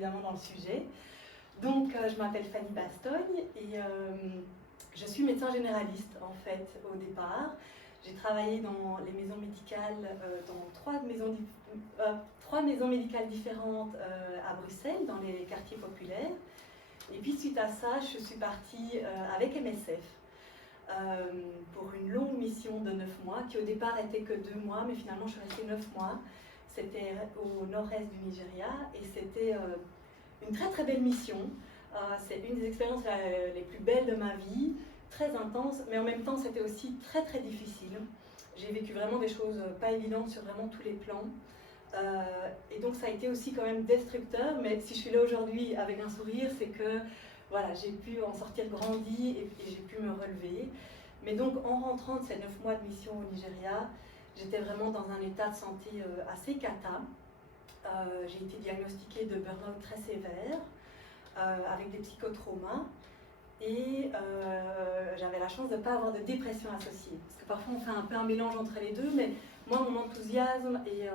Évidemment dans le sujet. Donc je m'appelle Fanny Bastogne et je suis médecin généraliste en fait au départ. J'ai travaillé dans les maisons médicales, dans trois maisons médicales différentes à Bruxelles, dans les quartiers populaires. Et puis suite à ça, je suis partie avec MSF pour une longue mission de 9 mois, qui au départ était que 2 mois, mais finalement je suis restée 9 mois. C'était au nord-est du Nigeria et c'était une très très belle mission. C'est une des expériences les plus belles de ma vie, très intense, mais en même temps c'était aussi très très difficile. J'ai vécu vraiment des choses pas évidentes sur vraiment tous les plans. Et donc ça a été aussi quand même destructeur, mais si je suis là aujourd'hui avec un sourire, c'est que voilà, j'ai pu en sortir grandi et j'ai pu me relever. Mais donc en rentrant de ces 9 mois de mission au Nigeria, j'étais vraiment dans un état de santé assez cata. J'ai été diagnostiquée de burn-out très sévère, avec des psychotraumas. Et j'avais la chance de ne pas avoir de dépression associée. Parce que parfois on fait un peu un mélange entre les deux, mais moi mon enthousiasme et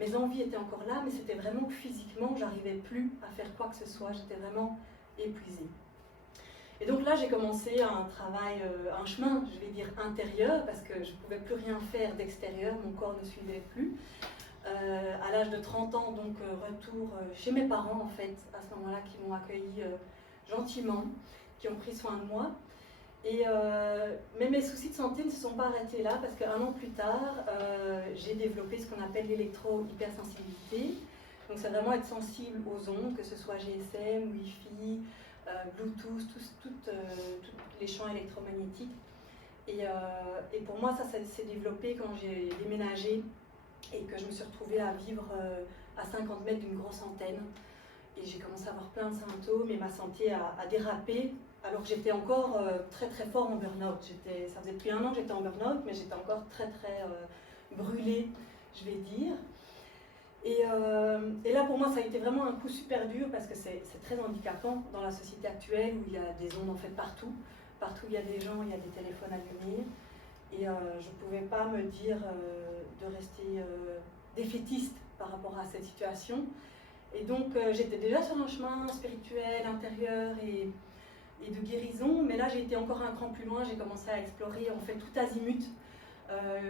mes envies étaient encore là, mais c'était vraiment que physiquement j'arrivais plus à faire quoi que ce soit, j'étais vraiment épuisée. Et donc là j'ai commencé un travail, un chemin, je vais dire intérieur, parce que je ne pouvais plus rien faire d'extérieur, mon corps ne suivait plus. À l'âge de 30 ans, donc retour chez mes parents en fait, à ce moment-là, qui m'ont accueilli gentiment, qui ont pris soin de moi. Mais mes soucis de santé ne se sont pas arrêtés là, parce qu'un an plus tard, j'ai développé ce qu'on appelle l'électro-hypersensibilité. Donc c'est vraiment être sensible aux ondes, que ce soit GSM, Wi-Fi, Bluetooth, tous les champs électromagnétiques. Et pour moi, ça s'est développé quand j'ai déménagé et que je me suis retrouvée à vivre à 50 mètres d'une grosse antenne. Et j'ai commencé à avoir plein de symptômes et ma santé a dérapé, alors que j'étais encore très très fort en burn-out. Ça faisait depuis 1 an que j'étais en burn-out, mais j'étais encore très très brûlée, je vais dire. Et là pour moi ça a été vraiment un coup super dur, parce que c'est très handicapant dans la société actuelle où il y a des ondes en fait partout. Partout il y a des gens, il y a des téléphones allumés. Et je ne pouvais pas me dire de rester défaitiste par rapport à cette situation. Et donc j'étais déjà sur un chemin spirituel, intérieur et de guérison, mais là j'ai été encore un cran plus loin, j'ai commencé à explorer en fait tout azimut.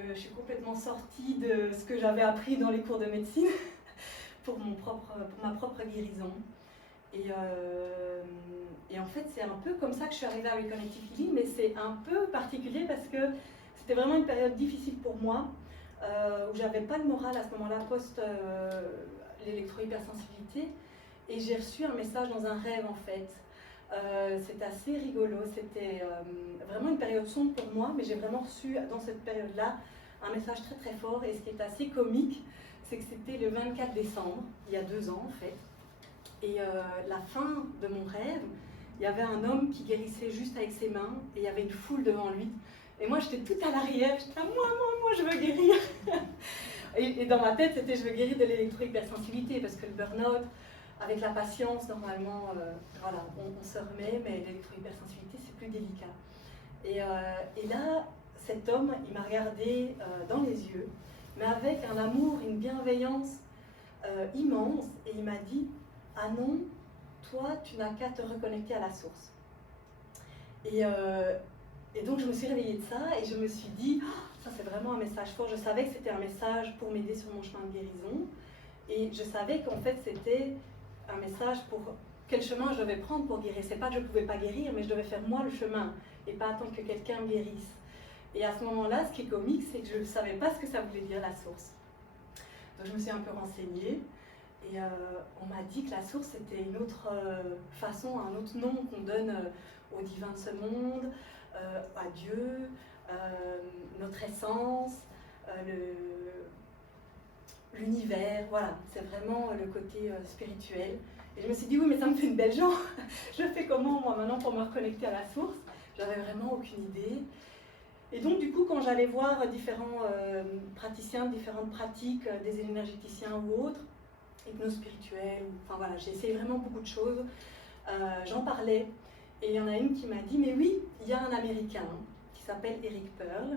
Je suis complètement sortie de ce que j'avais appris dans les cours de médecine pour ma propre guérison. Et en fait c'est un peu comme ça que je suis arrivée avec Connective Healing, mais c'est un peu particulier parce que c'était vraiment une période difficile pour moi, où j'avais pas le moral à ce moment-là, post l'électro-hypersensibilité, et j'ai reçu un message dans un rêve en fait. C'était assez rigolo, c'était vraiment une période sombre pour moi, mais j'ai vraiment reçu dans cette période-là un message très très fort, et ce qui est assez comique, c'est que c'était le 24 décembre, il y a 2 ans en fait, et la fin de mon rêve, il y avait un homme qui guérissait juste avec ses mains, et il y avait une foule devant lui. Et moi, j'étais toute à l'arrière, j'étais là, moi, je veux guérir. Et dans ma tête, c'était je veux guérir de l'électro-hypersensibilité, parce que le burn-out, avec la patience, normalement, voilà, on se remet, mais l'électro-hypersensibilité, c'est plus délicat. Et là, cet homme, il m'a regardé dans les yeux, mais avec un amour, une bienveillance immense, et il m'a dit, ah non, toi, tu n'as qu'à te reconnecter à la source. Et donc je me suis réveillée de ça et je me suis dit, oh, ça c'est vraiment un message fort. Je savais que c'était un message pour m'aider sur mon chemin de guérison. Et je savais qu'en fait c'était un message pour quel chemin je devais prendre pour guérir. C'est pas que je ne pouvais pas guérir, mais je devais faire moi le chemin et pas attendre que quelqu'un me guérisse. Et à ce moment-là, ce qui est comique, c'est que je ne savais pas ce que ça voulait dire la source. Donc je me suis un peu renseignée. Et on m'a dit que la source c'était une autre façon, un autre nom qu'on donne au divin de ce monde, à Dieu, notre essence, l'univers, voilà, c'est vraiment le côté spirituel. Et je me suis dit oui, mais ça me fait une belle jambe, je fais comment moi maintenant pour me reconnecter à la source? J'avais vraiment aucune idée. Et donc du coup quand j'allais voir différents praticiens, différentes pratiques, des énergéticiens ou autres, hypnose spirituelle, enfin voilà, j'ai essayé vraiment beaucoup de choses, j'en parlais, et il y en a une qui m'a dit, mais oui, il y a un Américain qui s'appelle Eric Pearl,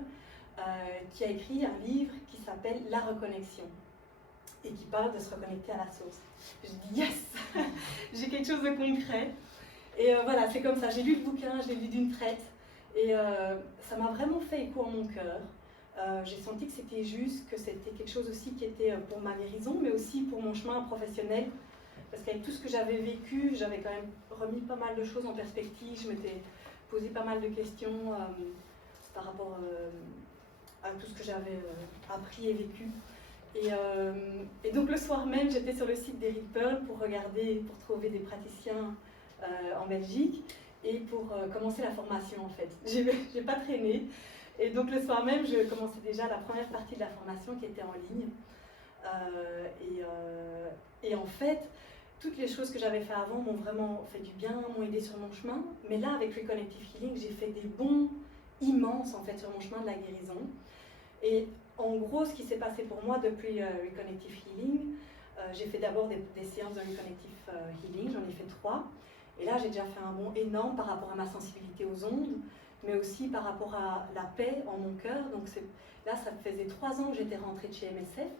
qui a écrit un livre qui s'appelle La Reconnexion. et qui parle de se reconnecter à la source. Je dis yes, j'ai quelque chose de concret. Et voilà, c'est comme ça. J'ai lu le bouquin, je l'ai lu d'une traite, et ça m'a vraiment fait écho en mon cœur. J'ai senti que c'était juste, que c'était quelque chose aussi qui était pour ma guérison, mais aussi pour mon chemin professionnel. Parce qu'avec tout ce que j'avais vécu, j'avais quand même remis pas mal de choses en perspective. Je m'étais posé pas mal de questions par rapport à tout ce que j'avais appris et vécu. Et donc le soir même, j'étais sur le site d'Eric Pearl pour trouver des praticiens en Belgique et pour commencer la formation en fait. J'ai pas traîné. Et donc le soir même, je commençais déjà la première partie de la formation qui était en ligne. Et en fait, toutes les choses que j'avais fait avant m'ont vraiment fait du bien, m'ont aidé sur mon chemin. Mais là, avec Reconnective Healing, j'ai fait des bonds immenses en fait sur mon chemin de la guérison. Et en gros, ce qui s'est passé pour moi depuis Reconnective Healing, j'ai fait d'abord des séances de Reconnective Healing, j'en ai fait 3. Et là, j'ai déjà fait un bond énorme par rapport à ma sensibilité aux ondes, mais aussi par rapport à la paix en mon cœur. Donc là, ça faisait 3 ans que j'étais rentrée de chez MSF.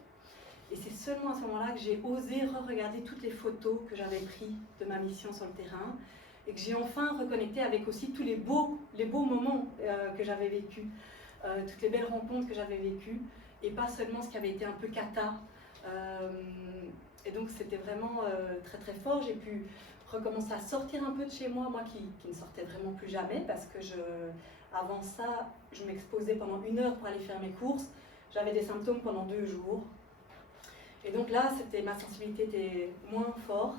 Et c'est seulement à ce moment-là que j'ai osé re-regarder toutes les photos que j'avais prises de ma mission sur le terrain et que j'ai enfin reconnecté avec aussi tous les beaux moments que j'avais vécus, toutes les belles rencontres que j'avais vécues et pas seulement ce qui avait été un peu cata. Et donc c'était vraiment très très fort. J'ai pu recommencer à sortir un peu de chez moi, qui ne sortais vraiment plus jamais parce que avant ça, je m'exposais pendant 1 heure pour aller faire mes courses. J'avais des symptômes pendant 2 jours. Et donc là, ma sensibilité était moins forte.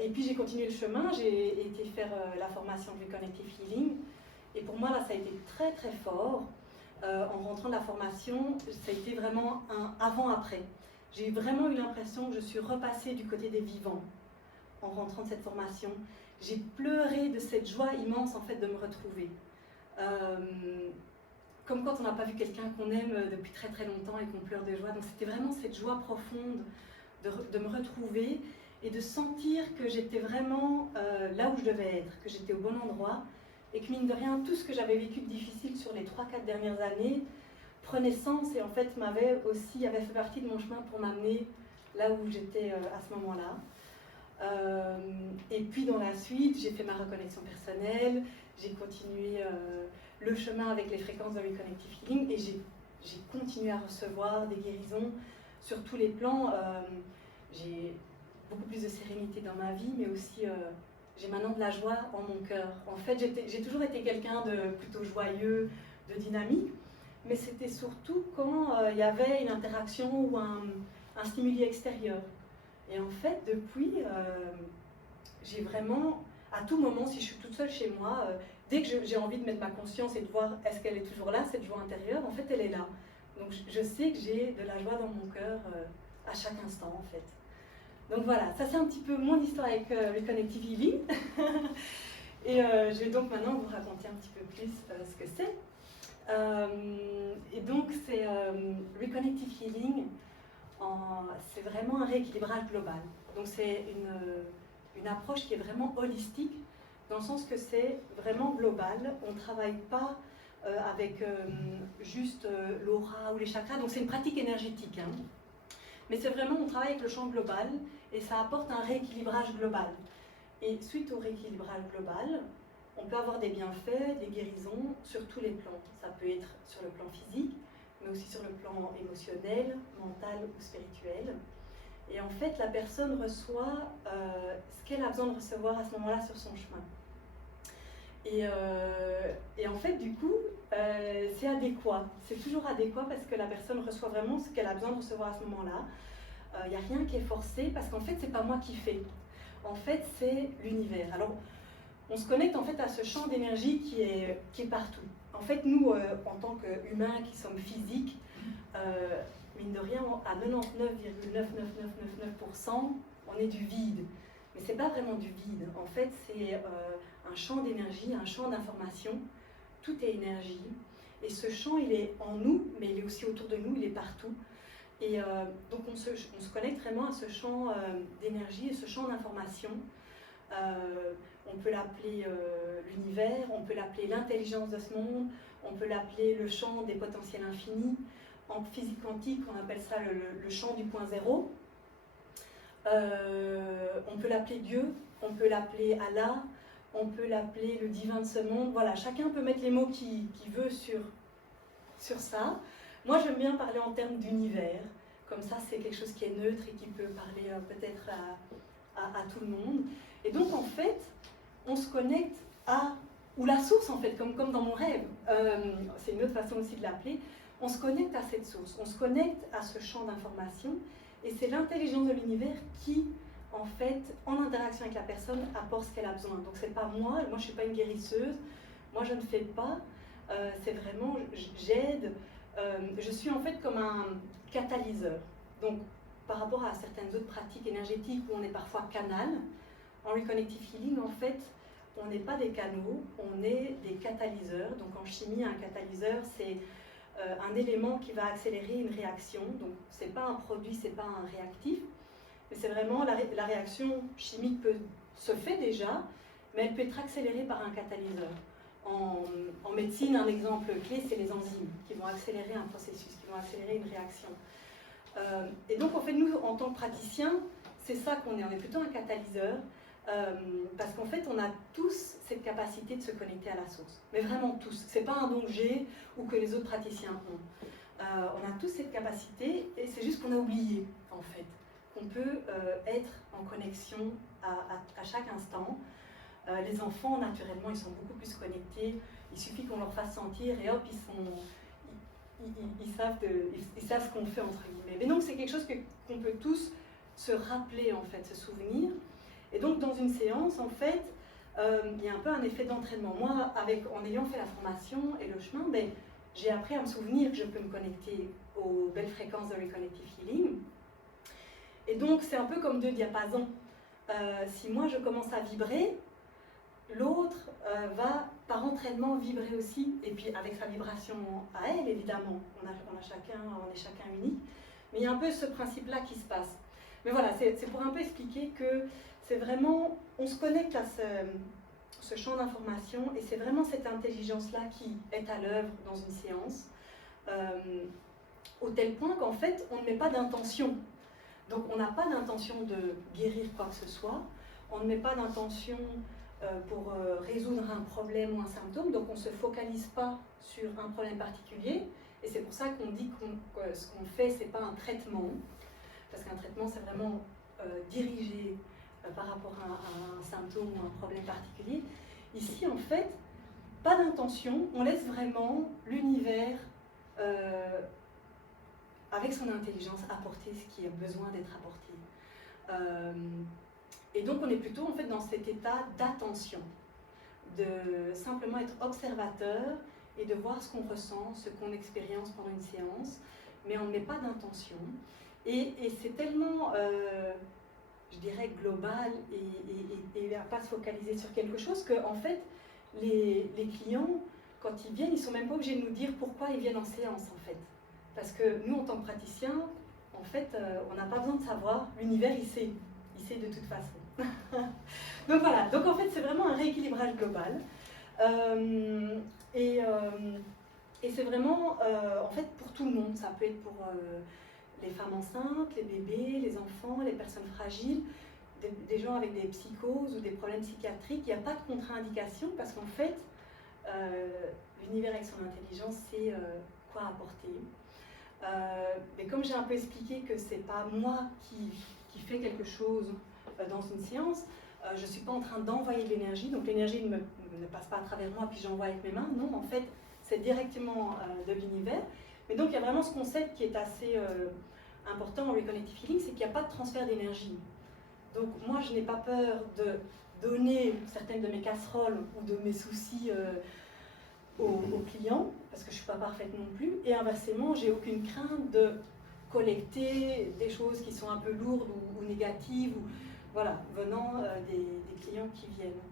Et puis j'ai continué le chemin, j'ai été faire la formation de Reconnective Healing. Et pour moi, là, ça a été très très fort. En rentrant de la formation, ça a été vraiment un avant-après. J'ai vraiment eu l'impression que je suis repassée du côté des vivants en rentrant de cette formation. J'ai pleuré de cette joie immense en fait de me retrouver. Comme quand on n'a pas vu quelqu'un qu'on aime depuis très très longtemps et qu'on pleure de joie. Donc c'était vraiment cette joie profonde de me retrouver et de sentir que j'étais vraiment là où je devais être, que j'étais au bon endroit et que mine de rien, tout ce que j'avais vécu de difficile sur les 3-4 dernières années prenait sens et en fait avait fait partie de mon chemin pour m'amener là où j'étais à ce moment-là. Et puis dans la suite, j'ai fait ma reconnexion personnelle, j'ai continué le chemin avec les fréquences de Reconnective Healing et j'ai continué à recevoir des guérisons sur tous les plans. J'ai beaucoup plus de sérénité dans ma vie, mais aussi j'ai maintenant de la joie en mon cœur. En fait, j'ai toujours été quelqu'un de plutôt joyeux, de dynamique, mais c'était surtout quand il y avait une interaction ou un stimuli extérieur. Et en fait, depuis, j'ai vraiment, à tout moment, si je suis toute seule chez moi, dès que j'ai envie de mettre ma conscience et de voir est-ce qu'elle est toujours là, cette joie intérieure, en fait, elle est là. Donc je sais que j'ai de la joie dans mon cœur à chaque instant, en fait. Donc voilà, ça c'est un petit peu mon histoire avec Reconnective Healing. Et je vais donc maintenant vous raconter un petit peu plus ce que c'est. Et donc c'est Reconnective Healing, c'est vraiment un rééquilibrage global. Donc c'est une approche qui est vraiment holistique, dans le sens que c'est vraiment global. On ne travaille pas avec juste l'aura ou les chakras, donc c'est une pratique énergétique. Hein. Mais c'est vraiment, on travaille avec le champ global et ça apporte un rééquilibrage global. Et suite au rééquilibrage global, on peut avoir des bienfaits, des guérisons sur tous les plans. Ça peut être sur le plan physique, mais aussi sur le plan émotionnel, mental ou spirituel. Et en fait, la personne reçoit ce qu'elle a besoin de recevoir à ce moment-là sur son chemin. Et en fait, du coup, c'est adéquat. C'est toujours adéquat parce que la personne reçoit vraiment ce qu'elle a besoin de recevoir à ce moment-là. Il n'y a rien qui est forcé parce qu'en fait, c'est pas moi qui fais. En fait, c'est l'univers. Alors, on se connecte en fait à ce champ d'énergie qui est partout. En fait, nous, en tant qu'humains qui sommes physiques, mine de rien, à 99,99999%, on est du vide. Mais c'est pas vraiment du vide. En fait, c'est un champ d'énergie, un champ d'information. Tout est énergie. Et ce champ, il est en nous, mais il est aussi autour de nous, il est partout. Et donc, on se connecte vraiment à ce champ d'énergie et ce champ d'information. On peut l'appeler l'univers, on peut l'appeler l'intelligence de ce monde, on peut l'appeler le champ des potentiels infinis, En physique quantique, on appelle ça le champ du point zéro. On peut l'appeler Dieu, on peut l'appeler Allah, on peut l'appeler le divin de ce monde. Voilà, chacun peut mettre les mots qu'il veut sur ça. Moi, j'aime bien parler en termes d'univers. Comme ça, c'est quelque chose qui est neutre et qui peut parler peut-être à tout le monde. Et donc, en fait, on se connecte ou la source, en fait, comme dans mon rêve. C'est une autre façon aussi de l'appeler. On se connecte à cette source, on se connecte à ce champ d'information. Et c'est l'intelligence de l'univers qui, en fait, en interaction avec la personne, apporte ce qu'elle a besoin. Donc, c'est pas moi je ne suis pas une guérisseuse, moi je ne fais pas, c'est vraiment, j'aide, je suis en fait comme un catalyseur. Donc, par rapport à certaines autres pratiques énergétiques où on est parfois canal, en Reconnective Healing, en fait, on n'est pas des canaux, on est des catalyseurs. Donc, en chimie, un catalyseur, c'est un élément qui va accélérer une réaction. Donc, ce n'est pas un produit, ce n'est pas un réactif, mais c'est vraiment la réaction chimique se fait déjà, mais elle peut être accélérée par un catalyseur. En médecine, un exemple clé, c'est les enzymes qui vont accélérer un processus, qui vont accélérer une réaction. Et donc, en fait, nous, en tant que praticiens, c'est ça qu'on est. On est plutôt un catalyseur, parce qu'en fait, on a tous cette capacité de se connecter à la source. Mais vraiment tous. C'est pas un don que j'ai ou que les autres praticiens ont. On a tous cette capacité, et c'est juste qu'on a oublié, en fait, qu'on peut être en connexion à chaque instant. Les enfants, naturellement, ils sont beaucoup plus connectés. Il suffit qu'on leur fasse sentir et hop, ils savent ce qu'on fait, entre guillemets. Mais donc, c'est quelque chose qu'on peut tous se rappeler, en fait, se souvenir. Et donc, dans une séance, en fait, il y a un peu un effet d'entraînement. Moi, en ayant fait la formation et le chemin, j'ai appris à me souvenir que je peux me connecter aux belles fréquences de Reconnective Healing. Et donc, c'est un peu comme deux diapasons. Si moi, je commence à vibrer, l'autre va, par entraînement, vibrer aussi, et puis avec sa vibration à elle, évidemment. On est chacun unique. Mais il y a un peu ce principe-là qui se passe. Mais voilà, c'est pour un peu expliquer que c'est vraiment, on se connecte à ce champ d'information, et c'est vraiment cette intelligence-là qui est à l'œuvre dans une séance, au tel point qu'en fait, on ne met pas d'intention. Donc on n'a pas d'intention de guérir quoi que ce soit, on ne met pas d'intention pour résoudre un problème ou un symptôme, donc on ne se focalise pas sur un problème particulier, et c'est pour ça qu'on dit que ce qu'on fait, ce n'est pas un traitement, parce qu'un traitement, c'est vraiment dirigé par rapport à un symptôme ou un problème particulier. Ici, en fait, pas d'intention, on laisse vraiment l'univers, avec son intelligence, apporter ce qui a besoin d'être apporté. Et donc, on est plutôt en fait dans cet état d'attention, de simplement être observateur et de voir ce qu'on ressent, ce qu'on expérience pendant une séance, mais on ne met pas d'intention. Et c'est tellement, je dirais, global et à ne pas se focaliser sur quelque chose que, en fait, les clients, quand ils viennent, ils ne sont même pas obligés de nous dire pourquoi ils viennent en séance, en fait. Parce que nous, en tant que praticiens, en fait, on n'a pas besoin de savoir, l'univers, il sait de toute façon. Donc voilà, donc en fait, c'est vraiment un rééquilibrage global. Et c'est vraiment, en fait, pour tout le monde. Ça peut être pour les femmes enceintes, les bébés, les enfants, les personnes fragiles, des gens avec des psychoses ou des problèmes psychiatriques. Il n'y a pas de contre-indication parce qu'en fait, l'univers avec son intelligence sait quoi apporter. Mais comme j'ai un peu expliqué que c'est pas moi qui fais quelque chose dans une séance, je ne suis pas en train d'envoyer de l'énergie, donc l'énergie ne passe pas à travers moi puis j'envoie avec mes mains, non, en fait c'est directement de l'univers. Mais donc il y a vraiment ce concept qui est assez important en Reconnective Healing, c'est qu'il n'y a pas de transfert d'énergie. Donc moi je n'ai pas peur de donner certaines de mes casseroles ou de mes soucis aux clients, parce que je ne suis pas parfaite non plus, et inversement, j'ai aucune crainte de collecter des choses qui sont un peu lourdes ou négatives, ou, voilà, venant des clients qui viennent.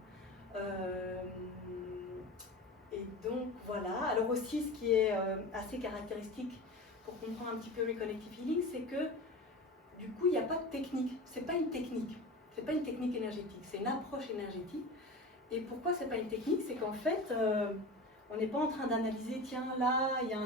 Et donc voilà, alors aussi ce qui est assez caractéristique pour comprendre un petit peu Reconnective Healing, c'est que du coup il n'y a pas de technique, c'est pas une technique énergétique, c'est une approche énergétique. Et pourquoi c'est pas une technique? C'est qu'en fait, on n'est pas en train d'analyser, tiens, là, il y a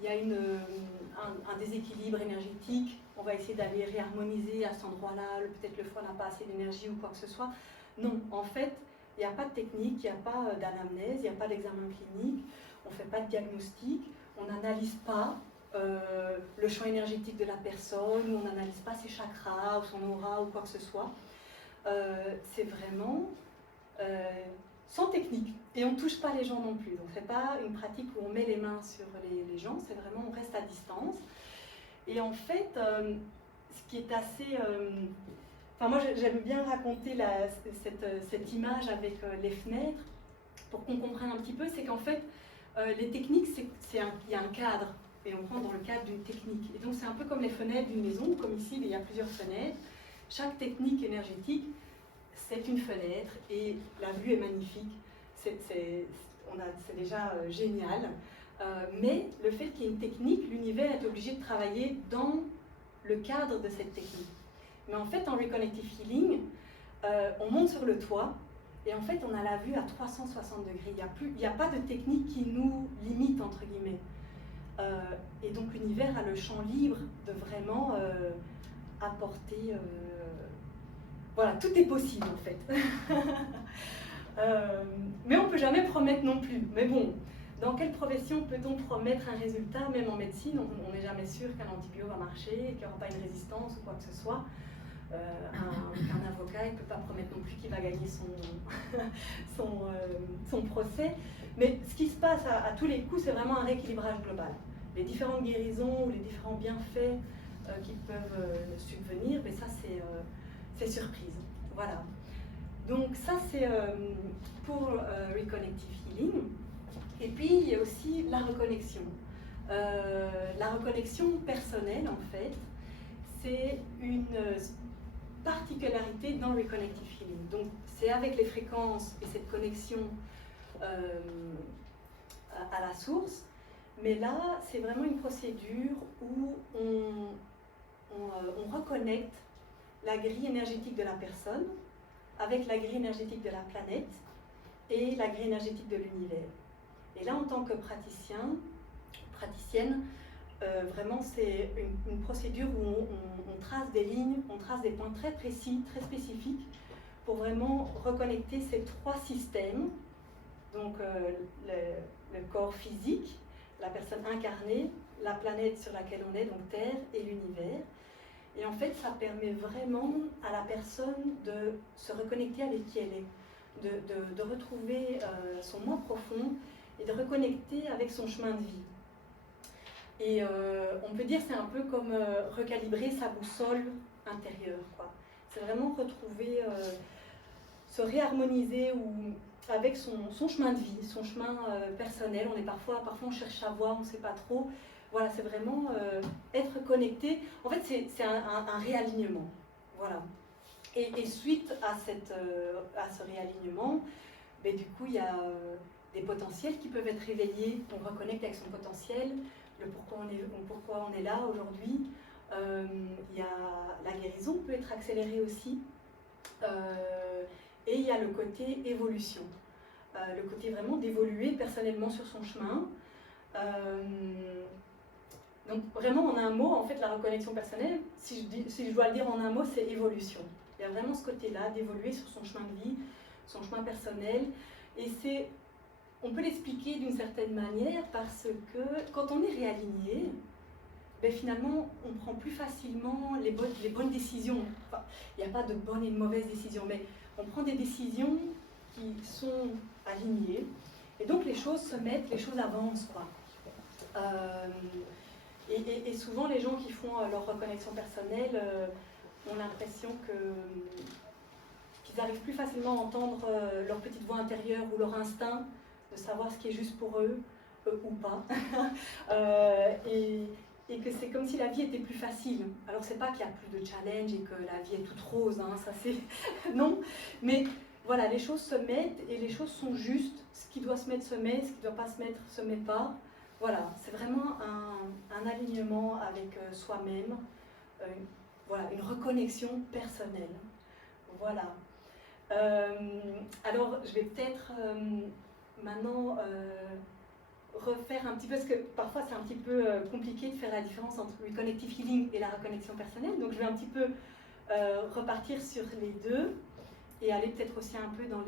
il y a un déséquilibre énergétique, on va essayer d'aller réharmoniser à cet endroit-là, peut-être le foie n'a pas assez d'énergie ou quoi que ce soit. Non, en fait, il n'y a pas de technique, il n'y a pas d'anamnèse, il n'y a pas d'examen clinique, on ne fait pas de diagnostic, on n'analyse pas le champ énergétique de la personne, on n'analyse pas ses chakras ou son aura ou quoi que ce soit. C'est vraiment sans technique. Et on ne touche pas les gens non plus. Donc, ce n'est pas une pratique où on met les mains sur les gens, c'est vraiment on reste à distance. Et en fait, ce qui est assez... Enfin, moi, j'aime bien raconter cette image avec les fenêtres pour qu'on comprenne un petit peu. C'est qu'en fait, les techniques, il y a un cadre. Et on rentre dans le cadre d'une technique. Et donc, c'est un peu comme les fenêtres d'une maison, comme ici, il y a plusieurs fenêtres. Chaque technique énergétique, c'est une fenêtre et la vue est magnifique. C'est déjà génial. Mais le fait qu'il y ait une technique, l'univers est obligé de travailler dans le cadre de cette technique. Mais en fait, en Reconnective Healing, on monte sur le toit et en fait, on a la vue à 360 degrés. Il n'y a pas de technique qui nous limite, entre guillemets. Et donc, l'univers a le champ libre de vraiment apporter... Voilà, tout est possible, en fait. Mais on ne peut jamais promettre non plus. Mais bon, dans quelle profession peut-on promettre un résultat? Même en médecine, on n'est jamais sûr qu'un antibiotique va marcher, qu'il n'y aura pas une résistance ou quoi que ce soit. Un avocat, il ne peut pas promettre non plus qu'il va gagner son procès. Mais ce qui se passe à tous les coups, c'est vraiment un rééquilibrage global. Les différentes guérisons ou les différents bienfaits qui peuvent subvenir, mais ça c'est surprise. Voilà. Donc ça c'est pour Reconnective Healing. Et puis il y a aussi la reconnexion. La reconnexion personnelle, en fait, c'est une particularité dans Reconnective Healing. Donc c'est avec les fréquences et cette connexion à la source. Mais là, c'est vraiment une procédure où on reconnecte la grille énergétique de la personne avec la grille énergétique de la planète et la grille énergétique de l'univers. Et là, en tant que praticienne, vraiment, c'est une procédure où on trace des lignes, on trace des points très précis, très spécifiques, pour vraiment reconnecter ces trois systèmes, donc le corps physique, la personne incarnée, la planète sur laquelle on est, donc Terre, et l'univers. Et en fait, ça permet vraiment à la personne de se reconnecter avec qui elle est, de retrouver son moi profond et de reconnecter avec son chemin de vie. Et on peut dire que c'est un peu comme recalibrer sa boussole intérieure, quoi. C'est vraiment retrouver, se réharmoniser avec son chemin de vie, son chemin personnel. Parfois on cherche sa voie, on ne sait pas trop. Voilà, c'est vraiment être connecté. En fait, c'est un réalignement. Voilà. Et suite à ce réalignement, ben, du coup, il y a des potentiels qui peuvent être réveillés. On reconnecte avec son potentiel, le pourquoi on est là aujourd'hui. Il y a la guérison peut être accélérée aussi. Et il y a le côté évolution. Le côté vraiment d'évoluer personnellement sur son chemin. Donc vraiment en un mot, en fait la reconnexion personnelle, si je dois le dire en un mot, c'est évolution. Il y a vraiment ce côté-là d'évoluer sur son chemin de vie, son chemin personnel. Et on peut l'expliquer d'une certaine manière parce que quand on est réaligné, ben finalement on prend plus facilement les bonnes décisions. Enfin, il n'y a pas de bonnes et de mauvaises décisions, mais on prend des décisions qui sont alignées. Et donc les choses se mettent, les choses avancent, quoi. Et souvent, les gens qui font leur reconnexion personnelle ont l'impression qu'ils arrivent plus facilement à entendre leur petite voix intérieure ou leur instinct, de savoir ce qui est juste pour eux ou pas. Et que c'est comme si la vie était plus facile. Alors, c'est pas qu'il y a plus de challenge et que la vie est toute rose, hein, ça c'est... non, mais voilà, les choses se mettent et les choses sont justes. Ce qui doit se mettre se met, ce qui ne doit pas se mettre se met pas. Voilà, c'est vraiment un alignement avec soi-même, voilà, une reconnexion personnelle. Voilà. Alors, je vais peut-être maintenant refaire un petit peu, parce que parfois c'est un petit peu compliqué de faire la différence entre Reconnective Healing et la reconnexion personnelle. Donc je vais un petit peu repartir sur les deux et aller peut-être aussi un peu dans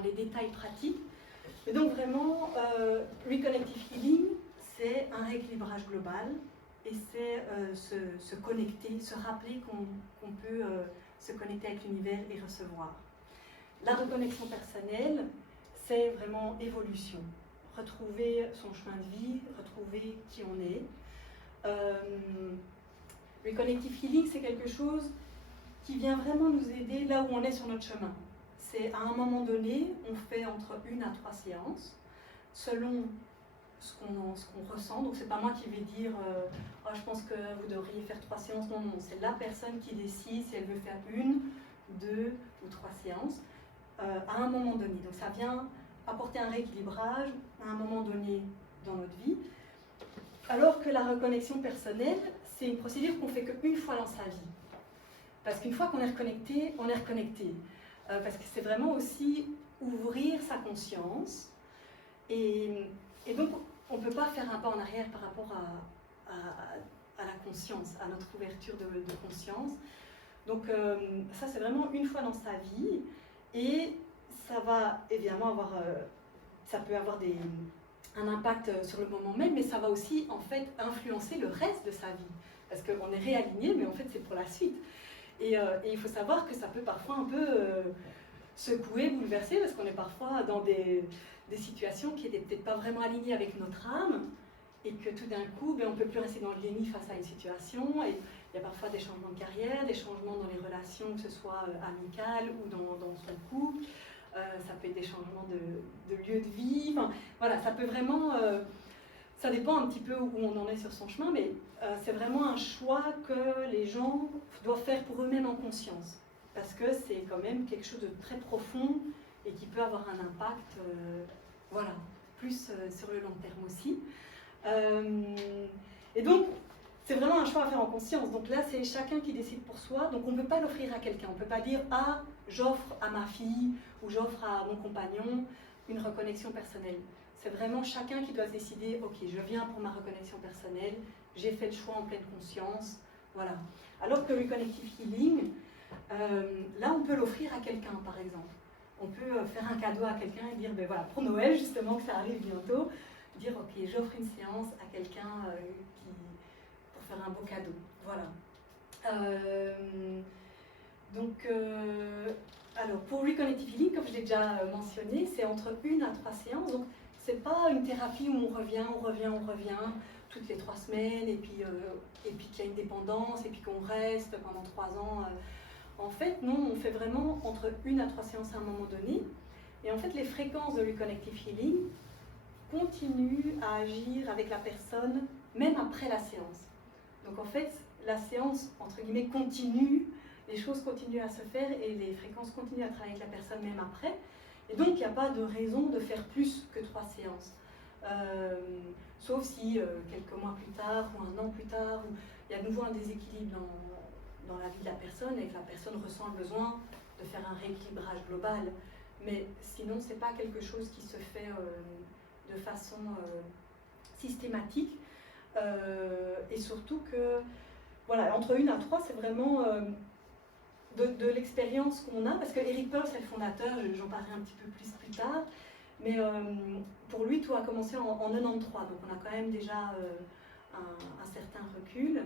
les détails pratiques. Mais donc vraiment, Reconnective Healing, c'est un rééquilibrage global et c'est se connecter, se rappeler qu'on peut se connecter avec l'univers et recevoir. La reconnexion personnelle, c'est vraiment évolution. Retrouver son chemin de vie, retrouver qui on est. Reconnective Healing, c'est quelque chose qui vient vraiment nous aider là où on est sur notre chemin. C'est à un moment donné, on fait entre 1 à 3 séances, selon ce qu'on ressent. Donc c'est pas moi qui vais dire oh, je pense que vous devriez faire 3 séances. Non, non, c'est la personne qui décide si elle veut faire 1, 2 ou 3 séances à un moment donné. Donc ça vient apporter un rééquilibrage à un moment donné dans notre vie. Alors que la reconnexion personnelle, c'est une procédure qu'on fait qu'une fois dans sa vie. Parce qu'une fois qu'on est reconnecté, on est reconnecté. Parce que c'est vraiment aussi ouvrir sa conscience. Et donc, on ne peut pas faire un pas en arrière par rapport à la conscience, à notre ouverture de conscience. Donc, ça, c'est vraiment une fois dans sa vie. Et ça va évidemment avoir... ça peut avoir un impact sur le moment même, mais ça va aussi, en fait, influencer le reste de sa vie. Parce qu'on est réaligné, mais en fait, c'est pour la suite. Et il faut savoir que ça peut parfois un peu secouer, bouleverser, parce qu'on est parfois dans des situations qui n'étaient peut-être pas vraiment alignées avec notre âme, et que tout d'un coup, on ne peut plus rester dans le déni face à une situation. Et il y a parfois des changements de carrière, des changements dans les relations, que ce soit amicales ou dans son couple. Ça peut être des changements de lieu de vie. Enfin, voilà, ça peut vraiment... ça dépend un petit peu où on en est sur son chemin, mais c'est vraiment un choix que les gens doivent faire pour eux-mêmes en conscience. Parce que c'est quand même quelque chose de très profond et qui peut avoir un impact, voilà, plus sur le long terme aussi. Et donc, c'est vraiment un choix à faire en conscience. Donc là, c'est chacun qui décide pour soi. Donc on ne peut pas l'offrir à quelqu'un. On ne peut pas dire « Ah, j'offre à ma fille ou j'offre à mon compagnon une reconnexion personnelle ». C'est vraiment chacun qui doit décider « Ok, je viens pour ma reconnexion personnelle, j'ai fait le choix en pleine conscience. » Voilà. Alors que le Reconnective Healing, là, on peut l'offrir à quelqu'un, par exemple. On peut faire un cadeau à quelqu'un et dire « Voilà, pour Noël, justement, que ça arrive bientôt, dire « Ok, j'offre une séance à quelqu'un pour faire un beau cadeau. » Voilà. Alors, pour Reconnective Healing, comme je l'ai déjà mentionné, c'est entre 1 à 3 séances. Donc, c'est pas une thérapie où on revient toutes les 3 semaines et puis qu'il y a une dépendance et puis qu'on reste pendant 3 ans. En fait, non, on fait vraiment entre 1 à 3 séances à un moment donné. Et en fait, les fréquences de Reconnective Healing continuent à agir avec la personne même après la séance. Donc en fait, la séance, entre guillemets, continue, les choses continuent à se faire et les fréquences continuent à travailler avec la personne même après. Et donc, il n'y a pas de raison de faire plus que 3 séances. Sauf si quelques mois plus tard ou un an plus tard, il y a de nouveau un déséquilibre dans la vie de la personne et que la personne ressent le besoin de faire un rééquilibrage global. Mais sinon, ce n'est pas quelque chose qui se fait de façon systématique. Et surtout que, voilà, entre 1 à 3, c'est vraiment de l'expérience qu'on a, parce que Eric Pearl, c'est le fondateur, j'en parlerai un petit peu plus tard, mais pour lui, tout a commencé en 93, donc on a quand même déjà un certain recul.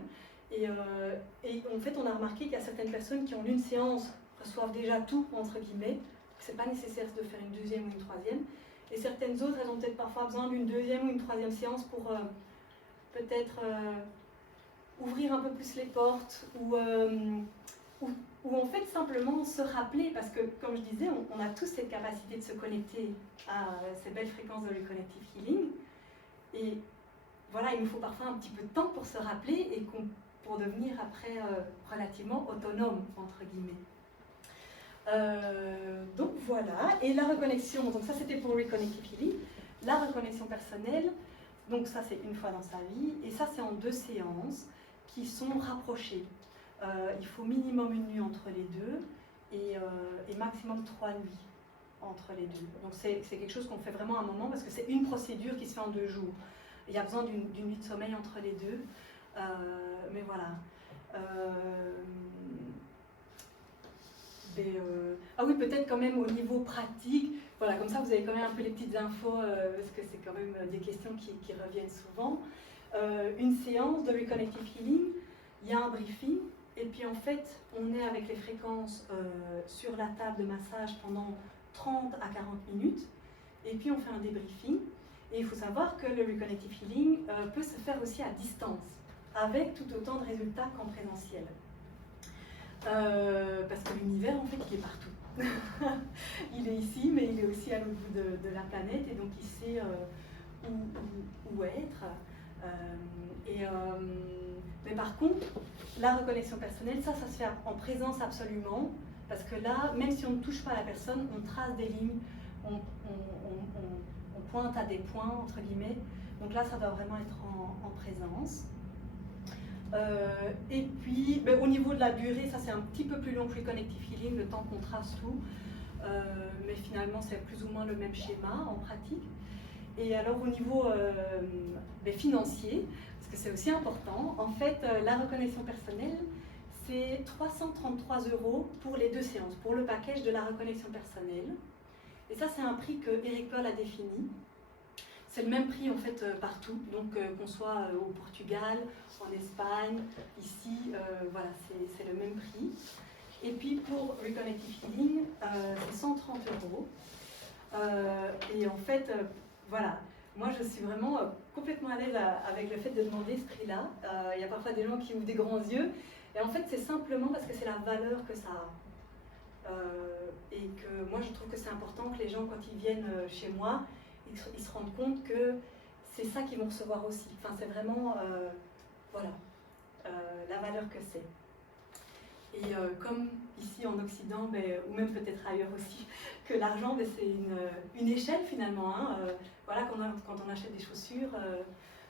Et en fait, on a remarqué qu'il y a certaines personnes qui en une séance reçoivent déjà tout, entre guillemets, c'est pas nécessaire de faire une deuxième ou une troisième, et certaines autres, elles ont peut-être parfois besoin d'une deuxième ou une troisième séance pour peut-être ouvrir un peu plus les portes ou en fait simplement se rappeler, parce que comme je disais, on a tous cette capacité de se connecter à ces belles fréquences de Reconnective Healing, et voilà, il nous faut parfois un petit peu de temps pour se rappeler et pour devenir après relativement autonome, entre guillemets. Donc voilà, et la reconnexion, donc ça c'était pour Reconnective Healing. La reconnexion personnelle, donc ça c'est une fois dans sa vie, et ça c'est en 2 séances qui sont rapprochées. Il faut minimum une nuit entre les deux et maximum 3 nuits. entre les deux. Donc c'est quelque chose qu'on fait vraiment à un moment parce que c'est une procédure qui se fait en 2 jours. Il y a besoin d'une nuit de sommeil entre les deux. Mais voilà. Ah oui, peut-être quand même au niveau pratique, voilà, comme ça vous avez quand même un peu les petites infos, parce que c'est quand même des questions qui reviennent souvent. Une séance de Reconnective Healing, il y a un briefing, et puis en fait, on est avec les fréquences sur la table de massage pendant 30 à 40 minutes, et puis on fait un débriefing. Et il faut savoir que le Reconnective Healing peut se faire aussi à distance, avec tout autant de résultats qu'en présentiel. Parce que l'univers, en fait, il est partout. Il est ici, mais il est aussi à l'autre bout de la planète, et donc il sait où être. Mais par contre, la reconnexion personnelle, ça se fait en présence absolument, parce que là, même si on ne touche pas la personne, on trace des lignes, on pointe à des points, entre guillemets. Donc là, ça doit vraiment être en présence. Et puis, au niveau de la durée, ça c'est un petit peu plus long que Reconnective Healing, le temps qu'on trace tout. Mais finalement, c'est plus ou moins le même schéma en pratique. Et alors, au niveau financier, parce que c'est aussi important, en fait, la reconnexion personnelle, c'est 333 € pour les 2 séances, pour le package de la reconnexion personnelle. Et ça, c'est un prix que Eric Pearl a défini. C'est le même prix en fait partout, donc qu'on soit au Portugal, en Espagne, ici, voilà, c'est le même prix. Et puis pour Reconnective Healing, c'est 130 €. Et en fait, voilà, moi je suis vraiment complètement à l'aise avec le fait de demander ce prix-là. Il y a parfois des gens qui ouvrent des grands yeux, et en fait c'est simplement parce que c'est la valeur que ça a. Et que moi je trouve que c'est important que les gens, quand ils viennent chez moi, ils se rendent compte que c'est ça qu'ils vont recevoir aussi. Enfin, c'est vraiment, voilà, la valeur que c'est. Et comme ici en Occident, ou même peut-être ailleurs aussi, que l'argent, c'est une échelle finalement. Hein. Voilà, quand on achète des chaussures,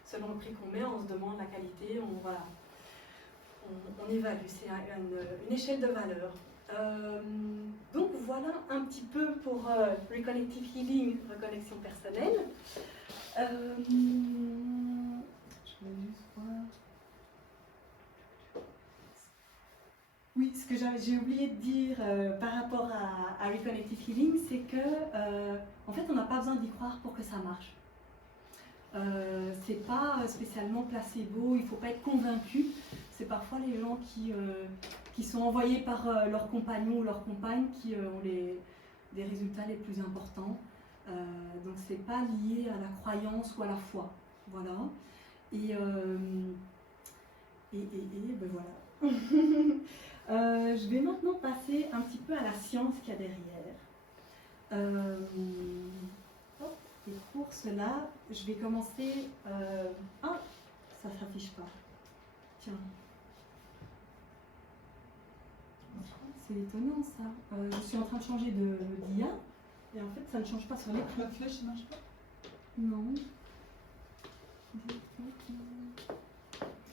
selon le prix qu'on met, on se demande la qualité, on évalue. C'est une échelle de valeur. Donc voilà un petit peu pour Reconnective Healing, reconnexion personnelle. Je vais juste voir. Oui, ce que j'ai oublié de dire par rapport à Reconnective Healing, c'est que en fait, on n'a pas besoin d'y croire pour que ça marche. C'est pas spécialement placebo, il ne faut pas être convaincu. C'est parfois les gens qui sont envoyés par leur compagnon ou leur compagne qui ont des résultats les plus importants. Donc c'est pas lié à la croyance ou à la foi. Voilà. Et voilà. Je vais maintenant passer un petit peu à la science qu'il y a derrière. Et pour cela, je vais commencer... Ah, ça ne s'affiche pas. Tiens. C'est étonnant ça. Je suis en train de changer d'IA et en fait ça ne change pas sur l'écran. La flèche ne marche pas? Non.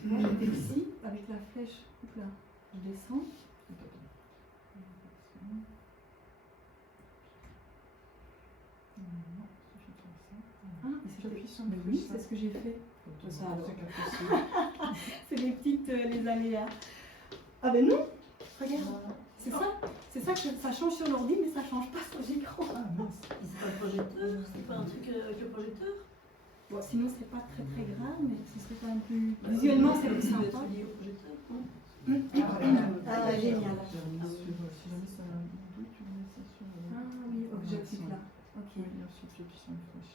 Moi j'étais ici avec la flèche. Hop là, je descends. Ah, j'appuie sur mais oui, c'est ce que j'ai fait. Ça, c'est les petites les aléas. Ah ben non, regarde, c'est ça que ça change sur l'ordi, mais ça change pas sur l'écran. Ah mince, c'est pas le projecteur, c'est pas un truc avec le projecteur. Bon, sinon c'est pas très très grave, mais ce serait quand même plus... Visuellement c'est plus sympa. C'est lié au projecteur. Ah génial. Si jamais ça douille, tu mets ça sur... Ah oui, objectif là. Ok. Oui, ensuite tu appuies sur une flèche.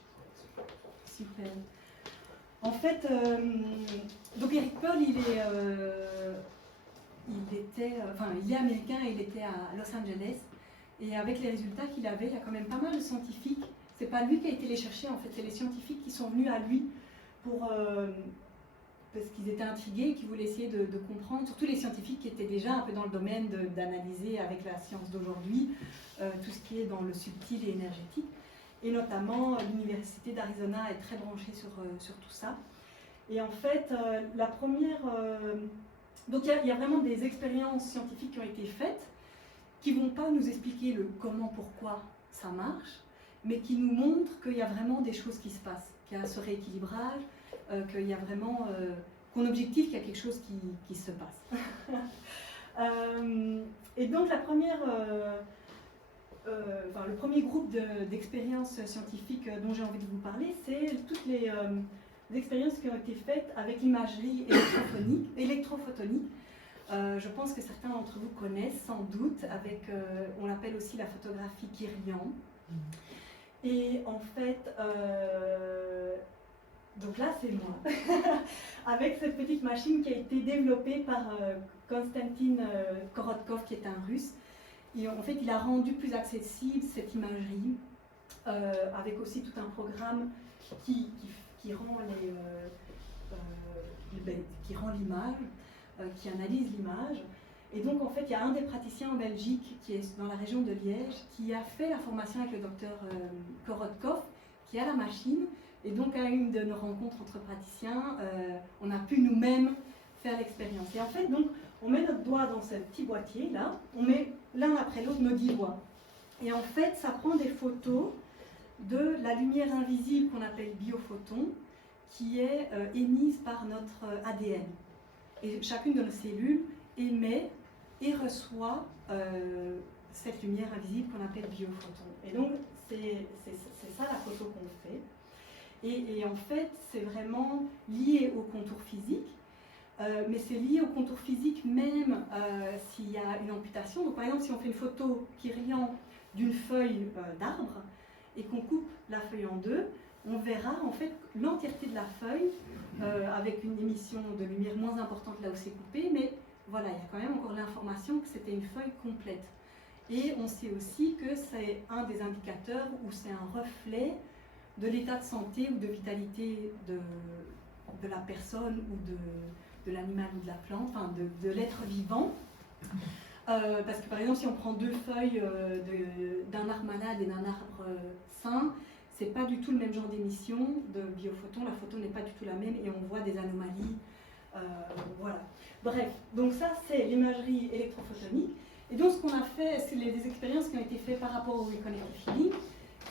Super. En fait, donc Eric Pearl, il est américain et il était à Los Angeles. Et avec les résultats qu'il avait, il y a quand même pas mal de scientifiques. C'est pas lui qui a été les chercher, en fait, c'est les scientifiques qui sont venus à lui parce qu'ils étaient intrigués et qui voulaient essayer de comprendre, surtout les scientifiques qui étaient déjà un peu dans le domaine d'analyser avec la science d'aujourd'hui tout ce qui est dans le subtil et énergétique. Et notamment, l'université d'Arizona est très branchée sur tout ça. Et en fait, la première... donc il y a vraiment des expériences scientifiques qui ont été faites, qui ne vont pas nous expliquer le comment, pourquoi ça marche, mais qui nous montre qu'il y a vraiment des choses qui se passent, qu'il y a ce rééquilibrage, qu'il y a vraiment, qu'on objective qu'il y a quelque chose qui se passe. Et donc la première, le premier groupe d'expériences scientifiques dont j'ai envie de vous parler, c'est toutes les expériences qui ont été faites avec l'imagerie électrophotonique. Je pense que certains d'entre vous connaissent sans doute, on l'appelle aussi la photographie Kirlian. Et en fait, donc là c'est moi, avec cette petite machine qui a été développée par Konstantin Korotkov, qui est un Russe. Et en fait, il a rendu plus accessible cette imagerie, avec aussi tout un programme qui rend l'image, qui analyse l'image. Et donc, en fait, il y a un des praticiens en Belgique, qui est dans la région de Liège, qui a fait la formation avec le docteur Korotkov, qui a la machine. Et donc, à une de nos rencontres entre praticiens, on a pu nous-mêmes faire l'expérience. Et en fait, donc, on met notre doigt dans ce petit boîtier, là, on met l'un après l'autre nos 10 doigts. Et en fait, ça prend des photos de la lumière invisible qu'on appelle biophoton, qui est émise par notre ADN. Et chacune de nos cellules émet et reçoit cette lumière invisible qu'on appelle biophoton. Et donc, c'est ça la photo qu'on fait. Et en fait, c'est vraiment lié au contour physique, mais c'est lié au contour physique même s'il y a une amputation. Donc, par exemple, si on fait une photo Kirlian d'une feuille d'arbre et qu'on coupe la feuille en deux, on verra en fait l'entièreté de la feuille avec une émission de lumière moins importante là où c'est coupé, mais voilà, il y a quand même encore l'information que c'était une feuille complète. Et on sait aussi que c'est un des indicateurs où c'est un reflet de l'état de santé ou de vitalité de la personne ou de l'animal ou de la plante, enfin de l'être vivant. Parce que par exemple, si on prend deux feuilles d'un arbre malade et d'un arbre sain, c'est pas du tout le même genre d'émission de biophotons, la photo n'est pas du tout la même et on voit des anomalies. Voilà. Bref, donc ça c'est l'imagerie électrophotonique. Et donc ce qu'on a fait, c'est des expériences qui ont été faites par rapport au reconnective healing,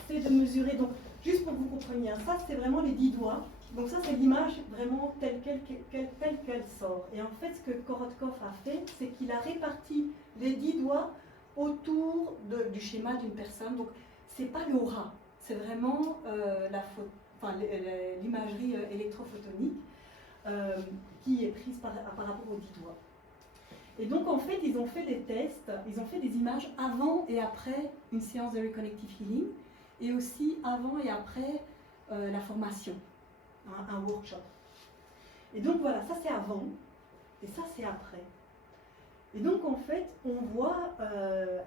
c'est de mesurer, donc juste pour que vous compreniez, ça c'est vraiment les 10 doigts. Donc ça c'est l'image vraiment telle qu'elle sort. Et en fait ce que Korotkov a fait, c'est qu'il a réparti les 10 doigts autour du schéma d'une personne. Donc c'est pas l'aura, c'est vraiment l'imagerie électrophotonique qui est prise par rapport aux 10 doigts. Et donc en fait ils ont fait des tests, ils ont fait des images avant et après une séance de reconnective healing et aussi avant et après la formation, un workshop. Et donc voilà, ça c'est avant et ça c'est après. Et donc en fait on voit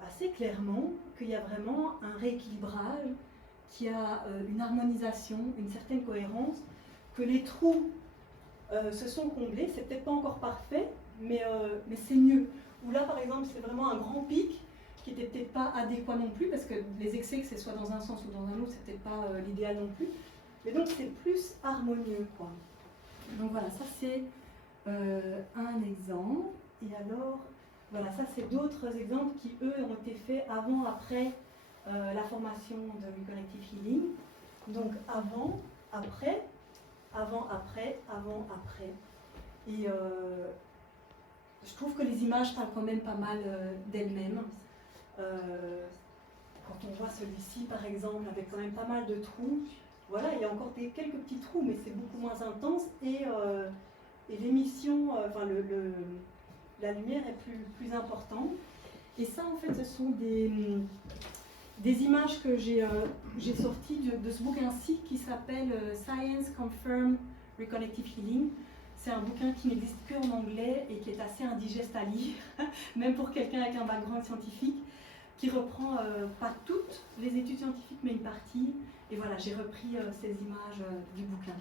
assez clairement qu'il y a vraiment un rééquilibrage, qu'il y a une harmonisation, une certaine cohérence, que les trous se sont comblés, c'est peut-être pas encore parfait, mais c'est mieux. Ou là par exemple c'est vraiment un grand pic qui n'était peut-être pas adéquat non plus, parce que les excès, que ce soit dans un sens ou dans un autre, c'est peut-être pas l'idéal non plus. Mais donc c'est plus harmonieux, quoi. Donc voilà, ça c'est un exemple. Et alors, voilà, ça c'est d'autres exemples qui eux ont été faits avant, après la formation de Reconnective Healing. Donc avant, après, avant, après, avant, après. Et je trouve que les images parlent quand même pas mal d'elles-mêmes. Quand on voit celui-ci par exemple, avec quand même pas mal de trous, voilà, il y a encore quelques petits trous, mais c'est beaucoup moins intense et l'émission, la lumière est plus importante. Et ça en fait, ce sont des images que j'ai sorties de ce bouquin-ci qui s'appelle Science Confirmed Reconnective Healing. C'est un bouquin qui n'existe qu'en anglais et qui est assez indigeste à lire, même pour quelqu'un avec un background scientifique, qui reprend pas toutes les études scientifiques, mais une partie. Et voilà, j'ai repris ces images du bouquin.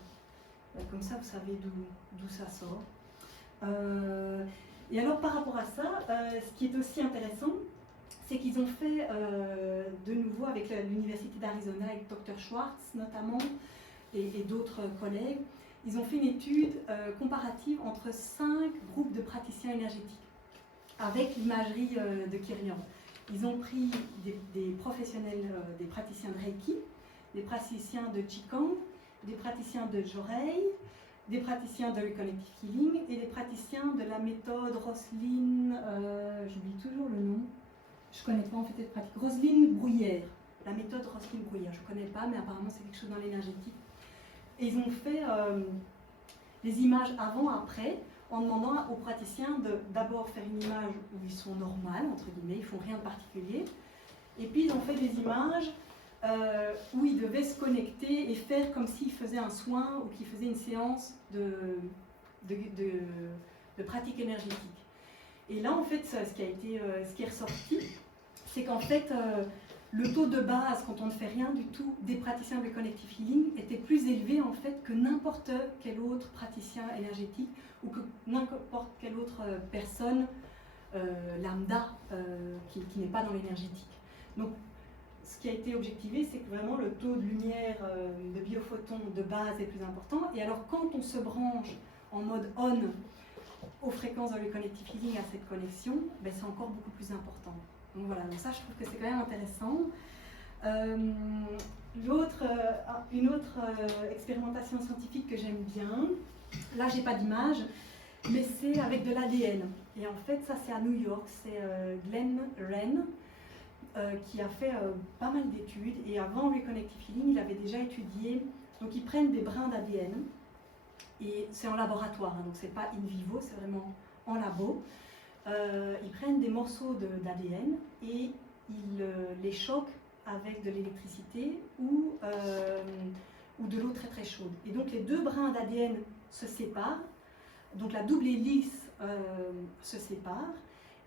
Comme ça, vous savez d'où ça sort. Et alors, par rapport à ça, ce qui est aussi intéressant, c'est qu'ils ont fait de nouveau avec l'Université d'Arizona, avec Dr. Schwartz notamment, et d'autres collègues, ils ont fait une étude comparative entre 5 groupes de praticiens énergétiques avec l'imagerie de Kirlian. Ils ont pris des professionnels, des praticiens de Reiki, des praticiens de Qigong, des praticiens de Jorei, des praticiens de Reconnective Healing et des praticiens de la méthode Roselyne, j'oublie toujours le nom, je ne connais pas en fait cette pratique, Roselyne Bruyère, la méthode Roselyne Bruyère, je ne connais pas mais apparemment c'est quelque chose dans l'énergétique. Et ils ont fait des images avant-après en demandant aux praticiens de d'abord faire une image où ils sont normales, entre guillemets, ils font rien de particulier, et puis ils ont fait des images où ils devaient se connecter et faire comme s'ils faisaient un soin ou qu'ils faisaient une séance de pratique énergétique. Et là, en fait, ce qui est ressorti, c'est qu'en fait, le taux de base, quand on ne fait rien du tout, des praticiens de Connective Healing était plus élevé en fait que n'importe quel autre praticien énergétique ou que n'importe quelle autre personne lambda qui n'est pas dans l'énergétique. Donc, ce qui a été objectivé, c'est que vraiment le taux de lumière de biophotons de base est plus important. Et alors, quand on se branche en mode on aux fréquences dans le Connective Healing à cette connexion, ben, c'est encore beaucoup plus important. Donc voilà, donc ça je trouve que c'est quand même intéressant. Une autre expérimentation scientifique que j'aime bien, là j'ai pas d'image, mais c'est avec de l'ADN. Et en fait ça c'est à New York, c'est Glenn Wren qui a fait pas mal d'études. Et avant Reconnective Healing, il avait déjà étudié, donc ils prennent des brins d'ADN, et c'est en laboratoire, hein, donc c'est pas in vivo, c'est vraiment en labo. Ils prennent des morceaux d'ADN et ils les choquent avec de l'électricité ou de l'eau très très chaude. Et donc les deux brins d'ADN se séparent, donc la double hélice se sépare.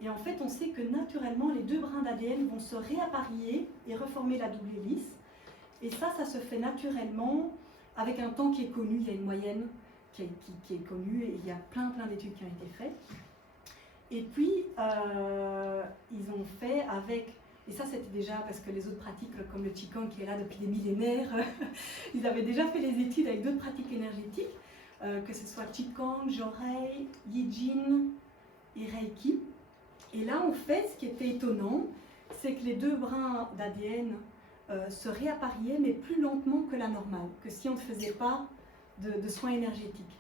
Et en fait, on sait que naturellement, les deux brins d'ADN vont se réapparier et reformer la double hélice. Et ça se fait naturellement avec un temps qui est connu. Il y a une moyenne qui est connue et il y a plein d'études qui ont été faites. Et puis, ils ont fait avec, et ça c'était déjà parce que les autres pratiques comme le Qigong qui est là depuis des millénaires, ils avaient déjà fait les études avec d'autres pratiques énergétiques, que ce soit Qigong, Jorei, Yijin et Reiki. Et là, en fait, ce qui était étonnant, c'est que les deux brins d'ADN se réappariaient, mais plus lentement que la normale, que si on ne faisait pas de soins énergétiques.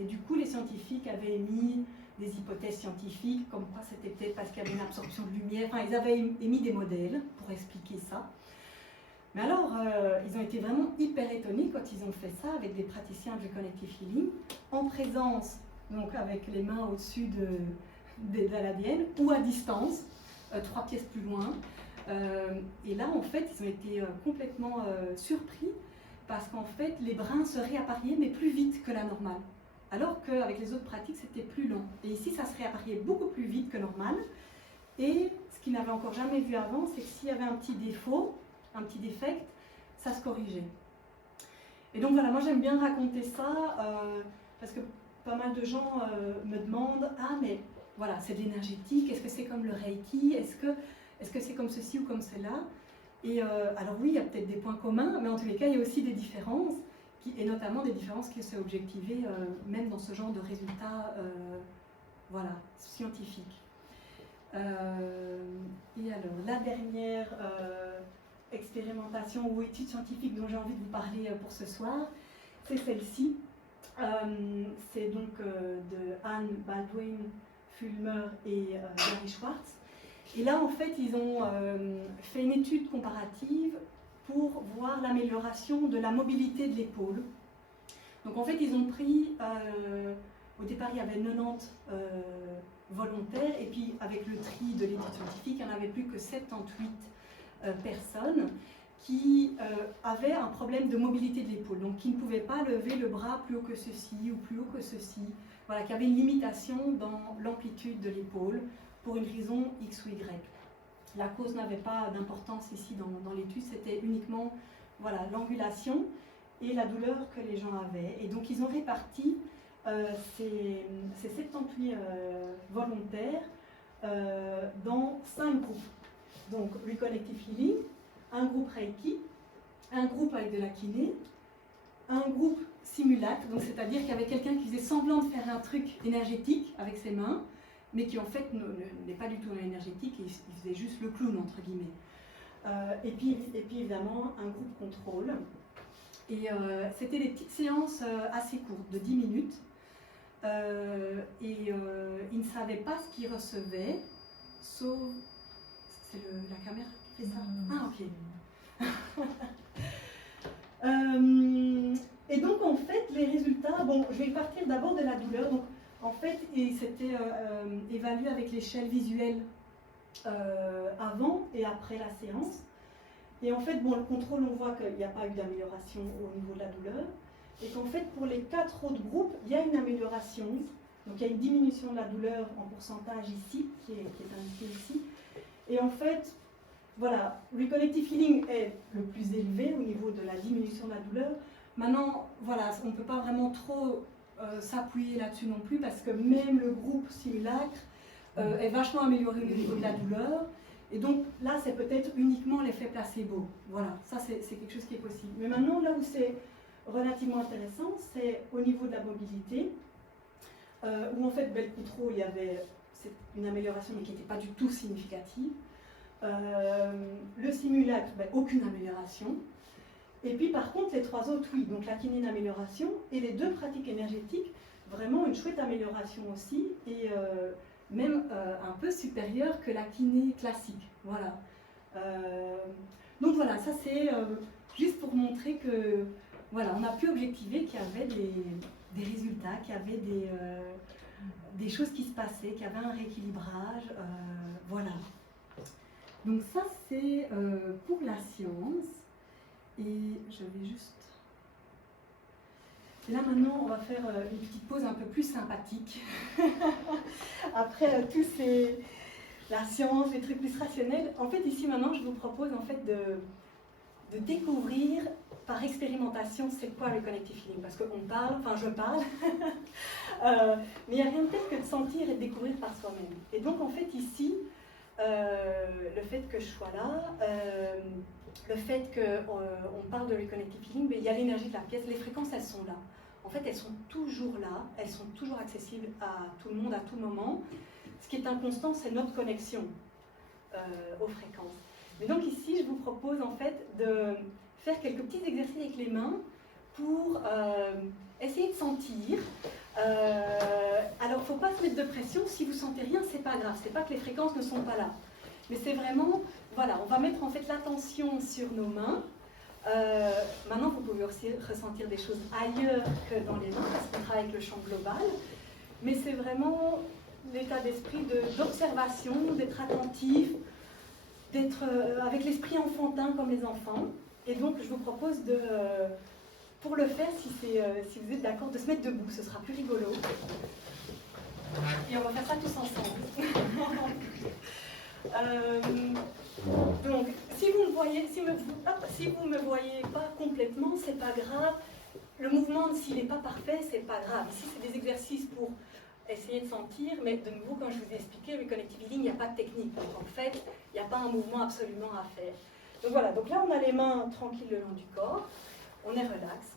Et du coup, les scientifiques avaient émis des hypothèses scientifiques, comme quoi c'était peut-être parce qu'il y avait une absorption de lumière. Enfin, ils avaient émis des modèles pour expliquer ça. Mais alors, ils ont été vraiment hyper étonnés quand ils ont fait ça avec des praticiens de Connective Healing, en présence, donc avec les mains au-dessus de l'ADN, ou à distance, 3 pièces plus loin. Et là, en fait, ils ont été complètement surpris, parce qu'en fait, les brins se réappariaient, mais plus vite que la normale. Alors qu'avec les autres pratiques, c'était plus lent. Et ici, ça se réappariait beaucoup plus vite que normal. Et ce qu'ils n'avaient encore jamais vu avant, c'est que s'il y avait un petit défaut, un petit défect, ça se corrigeait. Et donc voilà, moi j'aime bien raconter ça, parce que pas mal de gens me demandent « Ah, mais voilà, c'est de l'énergétique, est-ce que c'est comme le Reiki, est-ce que c'est comme ceci ou comme cela ?» Et alors oui, il y a peut-être des points communs, mais en tous les cas, il y a aussi des différences, et notamment des différences qui se sont objectivées même dans ce genre de résultats voilà, scientifiques. Et alors, la dernière expérimentation ou étude scientifique dont j'ai envie de vous parler pour ce soir, c'est celle-ci. C'est donc de Anne Baldwin, Fulmer et Gary Schwartz. Et là, en fait, ils ont fait une étude comparative pour voir l'amélioration de la mobilité de l'épaule. Donc en fait, ils ont pris, au départ, il y avait 90 volontaires, et puis avec le tri de l'étude scientifique, il n'y en avait plus que 78 personnes qui avaient un problème de mobilité de l'épaule, donc qui ne pouvaient pas lever le bras plus haut que ceci ou plus haut que ceci, voilà, qui avaient une limitation dans l'amplitude de l'épaule pour une raison X ou Y. La cause n'avait pas d'importance ici dans l'étude, c'était uniquement voilà, l'angulation et la douleur que les gens avaient. Et donc ils ont réparti ces 78 volontaires dans 5 groupes. Donc Reconnective Healing, un groupe Reiki, un groupe avec de la kiné, un groupe simulacre, donc c'est-à-dire qu'il y avait quelqu'un qui faisait semblant de faire un truc énergétique avec ses mains, mais qui en fait n'est pas du tout énergétique, il faisait juste le clown, entre guillemets. Et puis évidemment, un groupe contrôle. Et c'était des petites séances assez courtes, de 10 minutes. Ils ne savaient pas ce qu'ils recevaient, sauf... C'est la caméra qui fait ça? Ah, ok. Et donc, en fait, les résultats... Bon, je vais partir d'abord de la douleur. Donc, en fait, c'était évalué avec l'échelle visuelle avant et après la séance. Et en fait, bon, le contrôle, on voit qu'il n'y a pas eu d'amélioration au niveau de la douleur. Et qu'en fait, pour les 4 autres groupes, il y a une amélioration. Donc, il y a une diminution de la douleur en pourcentage ici, qui est indiqué ici. Et en fait, voilà, Reconnective Healing est le plus élevé au niveau de la diminution de la douleur. Maintenant, voilà, on ne peut pas vraiment trop s'appuyer là-dessus non plus, parce que même le groupe simulacre est vachement amélioré au niveau de la douleur. Et donc là, c'est peut-être uniquement l'effet placebo. Voilà, ça c'est quelque chose qui est possible. Mais maintenant, là où c'est relativement intéressant, c'est au niveau de la mobilité, où en fait, le contrôle, il y avait une amélioration, mais qui n'était pas du tout significative. Le simulacre, aucune amélioration. Et puis par contre, les 3 autres, oui. Donc la kiné, une amélioration. Et les 2 pratiques énergétiques, vraiment une chouette amélioration aussi. Et même un peu supérieure que la kiné classique. Voilà. Donc voilà, ça c'est juste pour montrer que voilà, on a pu objectiver qu'il y avait des résultats, qu'il y avait des choses qui se passaient, qu'il y avait un rééquilibrage. Voilà. Donc ça c'est pour la science. Et je vais juste... Et là maintenant, on va faire une petite pause un peu plus sympathique. Après tous la science, les trucs plus rationnels. En fait, ici maintenant, je vous propose en fait de découvrir par expérimentation c'est quoi le Connective Healing. Parce qu'on parle, enfin je parle, mais il n'y a rien de tel que de sentir et de découvrir par soi-même. Et donc en fait ici, le fait que je sois là, le fait qu'on parle de Reconnective Healing, mais il y a l'énergie de la pièce, les fréquences elles sont là. En fait elles sont toujours là, elles sont toujours accessibles à tout le monde à tout moment. Ce qui est inconstant, c'est notre connexion aux fréquences. Mais donc ici, je vous propose en fait de faire quelques petits exercices avec les mains pour essayer de sentir. Alors, il ne faut pas se mettre de pression. Si vous ne sentez rien, ce n'est pas grave. Ce n'est pas que les fréquences ne sont pas là. Mais c'est vraiment, voilà, on va mettre en fait l'attention sur nos mains. Maintenant, vous pouvez aussi ressentir des choses ailleurs que dans les mains, parce qu'on travaille avec le champ global. Mais c'est vraiment l'état d'esprit d'observation, d'être attentif, d'être avec l'esprit enfantin comme les enfants. Et donc, je vous propose de, pour le faire, si vous êtes d'accord, de se mettre debout, ce sera plus rigolo. Et on va faire ça tous ensemble. Donc, si vous me voyez, si vous me voyez pas complètement, c'est pas grave. Le mouvement, s'il n'est pas parfait, c'est pas grave. Ici, c'est des exercices pour essayer de sentir, mais de nouveau, comme je vous ai expliqué, le Connective Healing, il n'y a pas de technique. Donc en fait, il n'y a pas un mouvement absolument à faire. Donc voilà, donc là on a les mains tranquilles le long du corps, on est relax.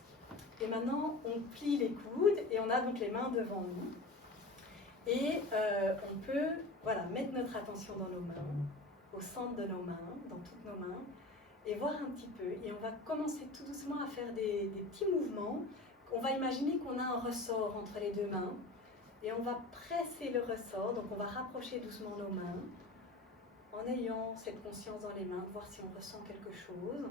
Et maintenant, on plie les coudes et on a donc les mains devant nous. Et on peut voilà, mettre notre attention dans nos mains, au centre de nos mains, dans toutes nos mains, et voir un petit peu. Et on va commencer tout doucement à faire des petits mouvements. On va imaginer qu'on a un ressort entre les 2 mains. Et on va presser le ressort, donc on va rapprocher doucement nos mains, en ayant cette conscience dans les mains, de voir si on ressent quelque chose.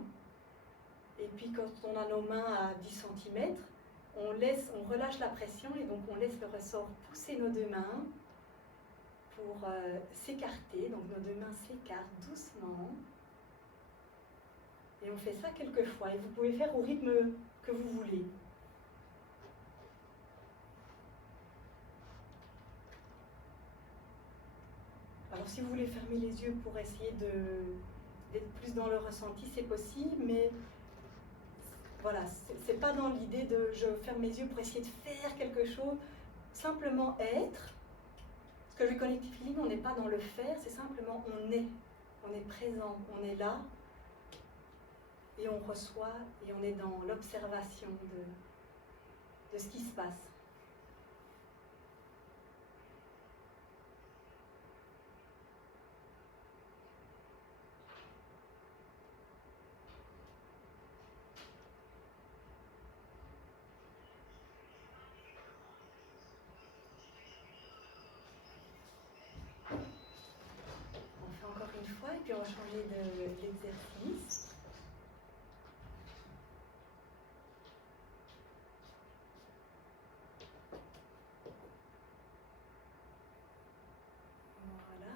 Et puis quand on a nos mains à 10 cm, on relâche la pression et donc on laisse le ressort pousser nos 2 mains pour s'écarter. Donc nos 2 mains s'écartent doucement. Et on fait ça quelques fois. Et vous pouvez faire au rythme que vous voulez. Alors si vous voulez fermer les yeux pour essayer d'être plus dans le ressenti, c'est possible, mais voilà, c'est pas dans l'idée de je ferme mes yeux pour essayer de faire quelque chose, simplement être. Parce que le Connective Healing, on n'est pas dans le faire, c'est simplement on est présent, on est là, et on reçoit, et on est dans l'observation de ce qui se passe. va changer d'exercice. Voilà.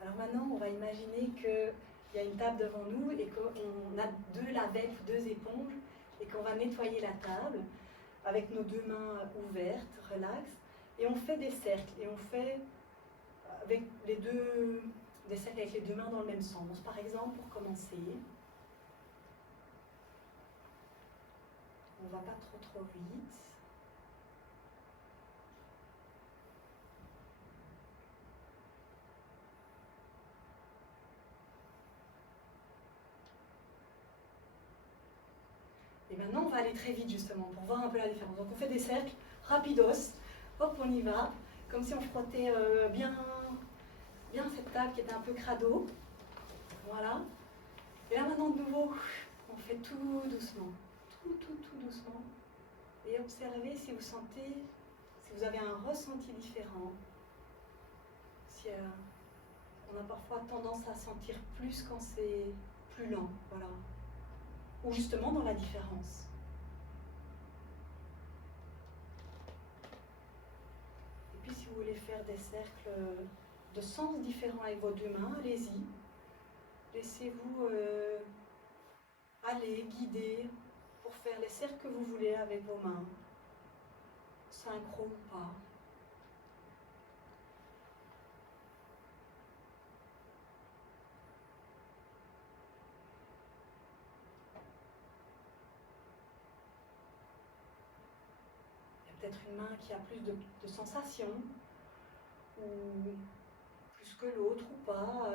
Alors maintenant, on va imaginer qu'il y a une table devant nous et qu'on a 2 lavets, 2 éponges et qu'on va nettoyer la table avec nos 2 mains ouvertes, relax, et on fait des cercles, et on fait avec des cercles avec les 2 mains dans le même sens. Par exemple, pour commencer, on ne va pas trop vite. Et maintenant, on va aller très vite justement pour voir un peu la différence. Donc on fait des cercles rapidos, hop, on y va, comme si on frottait bien cette table qui était un peu crado. Voilà. Et là maintenant de nouveau, on fait tout doucement, tout doucement. Et observez si vous sentez, si vous avez un ressenti différent. Si on a parfois tendance à sentir plus quand c'est plus lent, voilà. Ou justement dans la différence. Et puis si vous voulez faire des cercles de sens différents avec vos 2 mains, allez-y. Laissez-vous aller, guider pour faire les cercles que vous voulez avec vos mains, synchro ou pas. Peut-être une main qui a plus de sensations, ou plus que l'autre ou pas.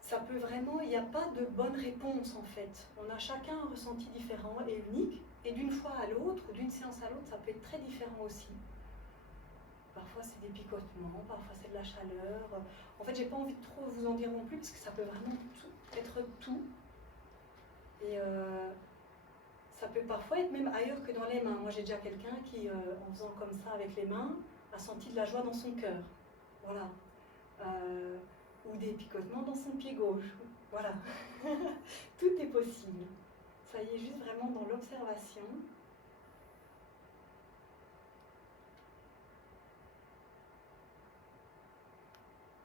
Ça peut vraiment, il n'y a pas de bonne réponse en fait. On a chacun un ressenti différent et unique, et d'une fois à l'autre, ou d'une séance à l'autre, ça peut être très différent aussi. Parfois c'est des picotements, parfois c'est de la chaleur. En fait, j'ai pas envie de trop vous en dire non plus, parce que ça peut vraiment être tout. Et ça peut parfois être même ailleurs que dans les mains. Moi, j'ai déjà quelqu'un qui, en faisant comme ça avec les mains, a senti de la joie dans son cœur. Voilà. Ou des picotements dans son pied gauche. Voilà. Tout est possible. Soyez juste vraiment dans l'observation.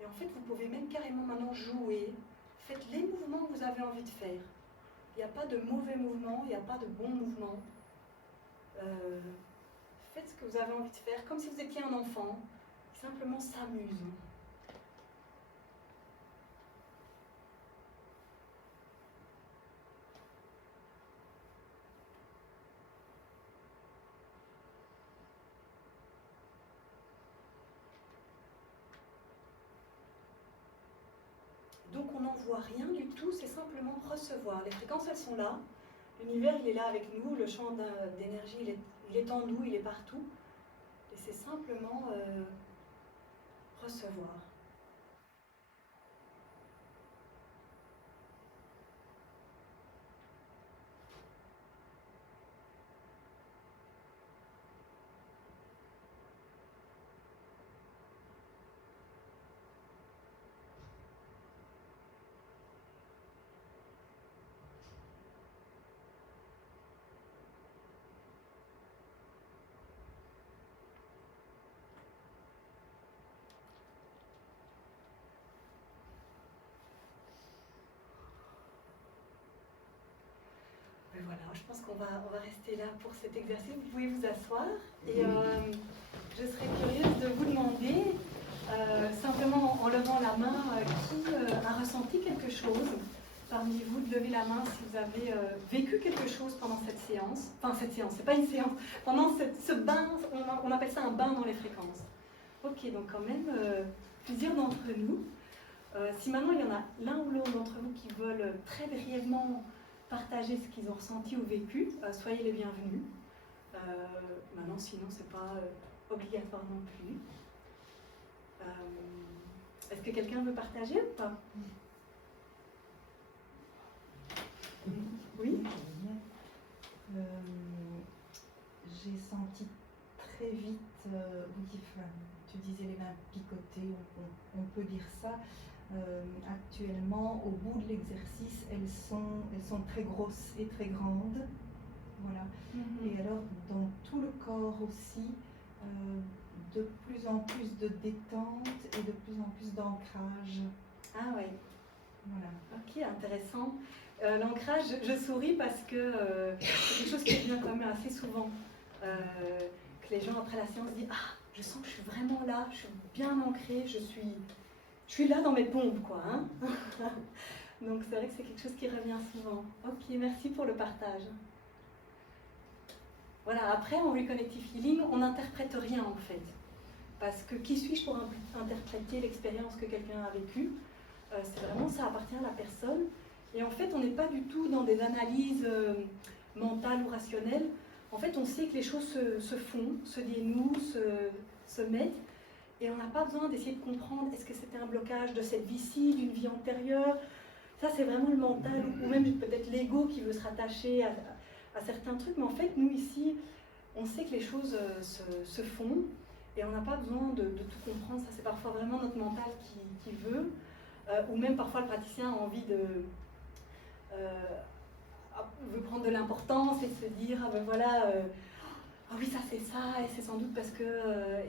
Et en fait, vous pouvez même carrément maintenant jouer. Faites les mouvements que vous avez envie de faire. Il n'y a pas de mauvais mouvement, il n'y a pas de bon mouvement. Faites ce que vous avez envie de faire, comme si vous étiez un enfant qui simplement s'amuse. Donc on n'en voit rien du tout, c'est simplement recevoir. Les fréquences, elles sont là. L'univers, il est là avec nous. Le champ d'énergie, il est en nous, il est partout. Et c'est simplement recevoir. Voilà, je pense qu'on va rester là pour cet exercice. Vous pouvez vous asseoir et je serais curieuse de vous demander, simplement en levant la main, qui a ressenti quelque chose parmi vous, de lever la main si vous avez vécu quelque chose pendant cette séance. Enfin, cette séance, c'est pas une séance. Pendant ce bain, on appelle ça un bain dans les fréquences. Ok, donc quand même, plusieurs d'entre nous. Si maintenant il y en a l'un ou l'autre d'entre vous qui veulent très brièvement partager ce qu'ils ont ressenti ou vécu, soyez les bienvenus. Maintenant, sinon, c'est pas obligatoire non plus. Est-ce que quelqu'un veut partager ou pas? Oui. J'ai senti très vite, oui, enfin, tu disais les mains picotées, on peut dire ça. Actuellement, au bout de l'exercice, elles sont très grosses et très grandes. Voilà. Et alors, dans tout le corps aussi, de plus en plus de détente et de plus en plus d'ancrage. Ah ouais. Voilà. Ok, intéressant. L'ancrage, je souris parce que c'est quelque chose qui revient quand même assez souvent. Que les gens après la séance disent « Ah, je sens que je suis vraiment là, je suis bien ancrée, je suis là dans mes pompes, quoi. Hein » Donc c'est vrai que c'est quelque chose qui revient souvent. Ok, merci pour le partage. Voilà, après en Reconnective Healing, on n'interprète rien en fait. Parce que qui suis-je pour interpréter l'expérience que quelqu'un a vécue? C'est vraiment, ça appartient à la personne. Et en fait, on n'est pas du tout dans des analyses mentales ou rationnelles. En fait, on sait que les choses se font, se dénouent, se mettent. Et on n'a pas besoin d'essayer de comprendre, est-ce que c'était un blocage de cette vie-ci, d'une vie antérieure? Ça, c'est vraiment le mental, ou même peut-être l'ego qui veut se rattacher à certains trucs. Mais en fait, nous ici, on sait que les choses se font. Et on n'a pas besoin de tout comprendre. Ça, c'est parfois vraiment notre mental qui veut. Ou même parfois le praticien a envie veut prendre de l'importance et de se dire ah ben voilà ah oui ça c'est ça et c'est sans doute parce que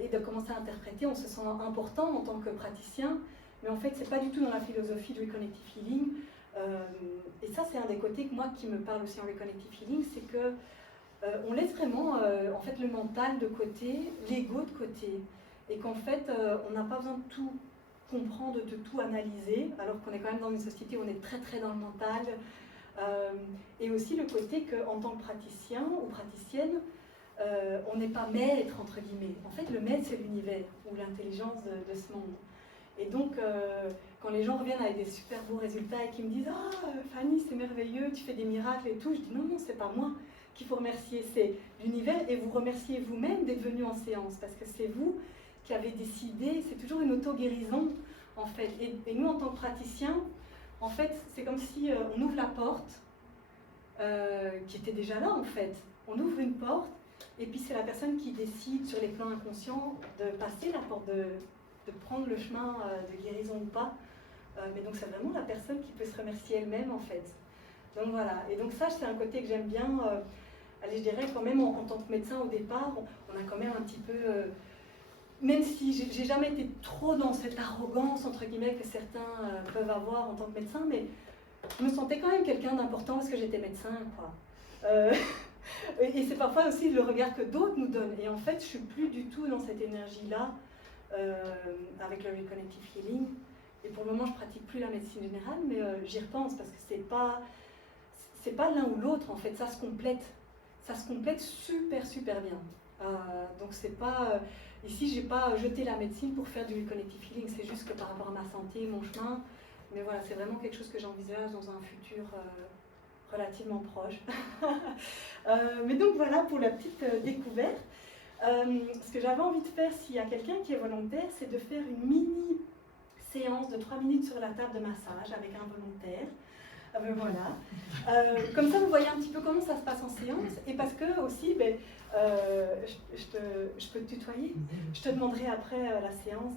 et de commencer à interpréter, on se sent important en tant que praticien, mais en fait c'est pas du tout dans la philosophie de Reconnective Healing. Et ça c'est un des côtés que moi qui me parle aussi en Reconnective Healing, c'est que on laisse vraiment en fait le mental de côté, l'ego de côté, et qu'en fait on n'a pas besoin de tout comprendre, de tout analyser, alors qu'on est quand même dans une société où on est très très dans le mental. Et aussi le côté qu'en tant que praticien ou praticienne, on n'est pas maître entre guillemets. En fait, le maître c'est l'univers ou l'intelligence de ce monde. Et donc, quand les gens reviennent avec des super beaux résultats et qui me disent « Ah, Fanny, c'est merveilleux, tu fais des miracles et tout », je dis « Non, non, c'est pas moi qu'il faut remercier, c'est l'univers et vous remerciez vous-même d'être venu en séance parce que c'est vous qui avez décidé, c'est toujours une auto-guérison en fait. Et nous, en tant que praticiens, en fait, c'est comme si on ouvre la porte qui était déjà là en fait. On ouvre une porte et puis c'est la personne qui décide sur les plans inconscients de passer la porte, de prendre le chemin de guérison ou pas. Mais donc c'est vraiment la personne qui peut se remercier elle-même en fait. Donc voilà, et donc ça c'est un côté que j'aime bien. Allez, je dirais quand même en tant que médecin au départ, on a quand même un petit peu... même si j'ai jamais été trop dans cette arrogance entre guillemets que certains peuvent avoir en tant que médecin, mais je me sentais quand même quelqu'un d'important parce que j'étais médecin, quoi. Et c'est parfois aussi le regard que d'autres nous donnent. Et en fait, je suis plus du tout dans cette énergie-là avec le Reconnective Healing. Et pour le moment, je pratique plus la médecine générale, mais j'y repense parce que c'est pas l'un ou l'autre. En fait, ça se complète super super bien. Donc c'est pas ici, j'ai pas jeté la médecine pour faire du Reconnective Healing. C'est juste que par rapport à ma santé, mon chemin. Mais voilà, c'est vraiment quelque chose que j'envisage dans un futur relativement proche. Mais donc voilà pour la petite découverte. Ce que j'avais envie de faire, s'il y a quelqu'un qui est volontaire, c'est de faire une mini séance de 3 minutes sur la table de massage avec un volontaire. Voilà. Comme ça, vous voyez un petit peu comment ça se passe en séance. Et parce que aussi, je peux te tutoyer. Je te demanderai après la séance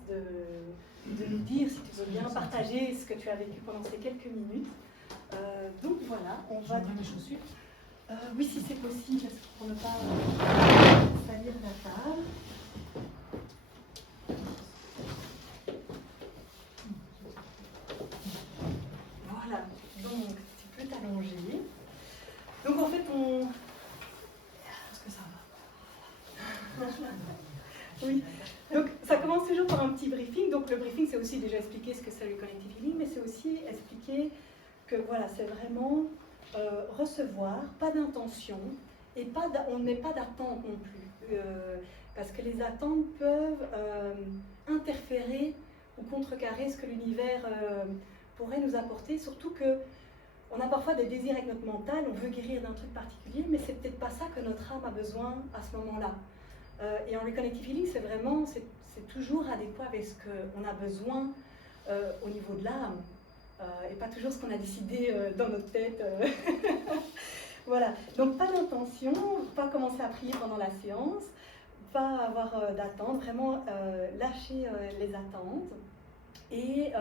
de nous dire, si tu veux bien, partager ce que tu as vécu pendant ces quelques minutes. Donc voilà, on va... J'enlève mes chaussures. Oui, si c'est possible, pour ne pas salir la table. Voilà, donc tu peux t'allonger. Donc en fait, est-ce que ça va? Oui. Donc ça commence toujours par un petit briefing. Donc le briefing, c'est aussi déjà expliquer ce que c'est le Reconnective Healing, mais c'est aussi expliquer que voilà, c'est vraiment recevoir, pas d'intention, et on ne met pas d'attente non plus. Parce que les attentes peuvent interférer ou contrecarrer ce que l'univers pourrait nous apporter, surtout que on a parfois des désirs avec notre mental, on veut guérir d'un truc particulier, mais c'est peut-être pas ça que notre âme a besoin à ce moment-là. Et en Reconnective Healing, c'est vraiment, c'est toujours adéquat avec ce qu'on a besoin au niveau de l'âme, et pas toujours ce qu'on a décidé dans notre tête. Voilà, donc pas d'intention, pas commencer à prier pendant la séance, pas avoir d'attente, vraiment lâcher les attentes. et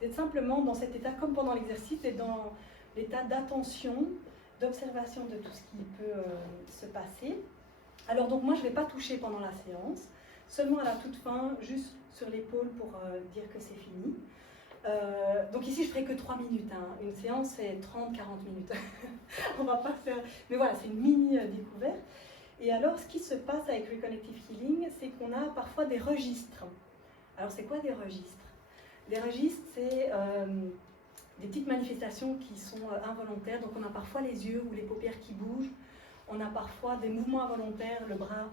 d'être simplement dans cet état, comme pendant l'exercice, d'être dans l'état d'attention, d'observation de tout ce qui peut se passer. Alors donc moi je ne vais pas toucher pendant la séance, seulement à la toute fin, juste sur l'épaule pour dire que c'est fini. Donc ici je ferai que 3 minutes, hein. Une séance c'est 30-40 minutes. On va pas faire... Mais voilà, c'est une mini découverte. Et alors ce qui se passe avec Reconnective Healing, c'est qu'on a parfois des registres. Alors c'est quoi des registres? Les registres, c'est des petites manifestations qui sont involontaires. Donc on a parfois les yeux ou les paupières qui bougent. On a parfois des mouvements involontaires, le bras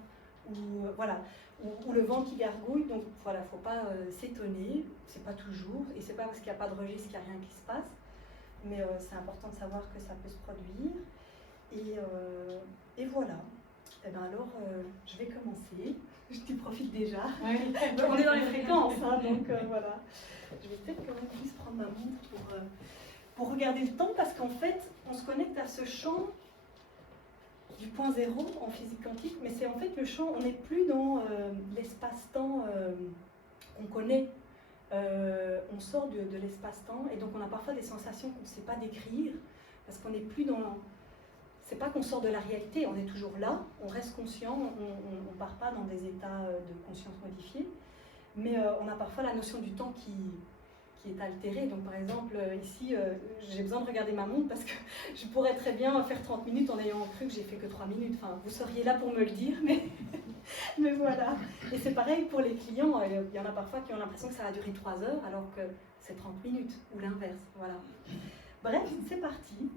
ou voilà, ou le vent qui gargouille. Donc voilà, il ne faut pas s'étonner. C'est pas toujours, et c'est pas parce qu'il n'y a pas de registre qu'il n'y a rien qui se passe. Mais c'est important de savoir que ça peut se produire. Et voilà. Et bien alors, je vais commencer. Je t'y profite déjà. Ouais. On est dans les fréquences, hein, donc voilà. Je vais peut-être quand même juste prendre ma montre pour regarder le temps, parce qu'en fait, on se connecte à ce champ du point zéro en physique quantique, mais c'est en fait le champ, on n'est plus dans l'espace-temps qu'on connaît. On sort de l'espace-temps, et donc on a parfois des sensations qu'on ne sait pas décrire, parce qu'on n'est plus dans... C'est pas qu'on sort de la réalité, on est toujours là, on reste conscient, on ne part pas dans des états de conscience modifiés, mais on a parfois la notion du temps qui est altérée. Donc par exemple, ici, j'ai besoin de regarder ma montre parce que je pourrais très bien faire 30 minutes en ayant cru que j'ai fait que 3 minutes. Enfin, vous seriez là pour me le dire, mais voilà. Et c'est pareil pour les clients, il y en a parfois qui ont l'impression que ça va durer 3 heures alors que c'est 30 minutes, ou l'inverse, voilà. Bref, c'est parti.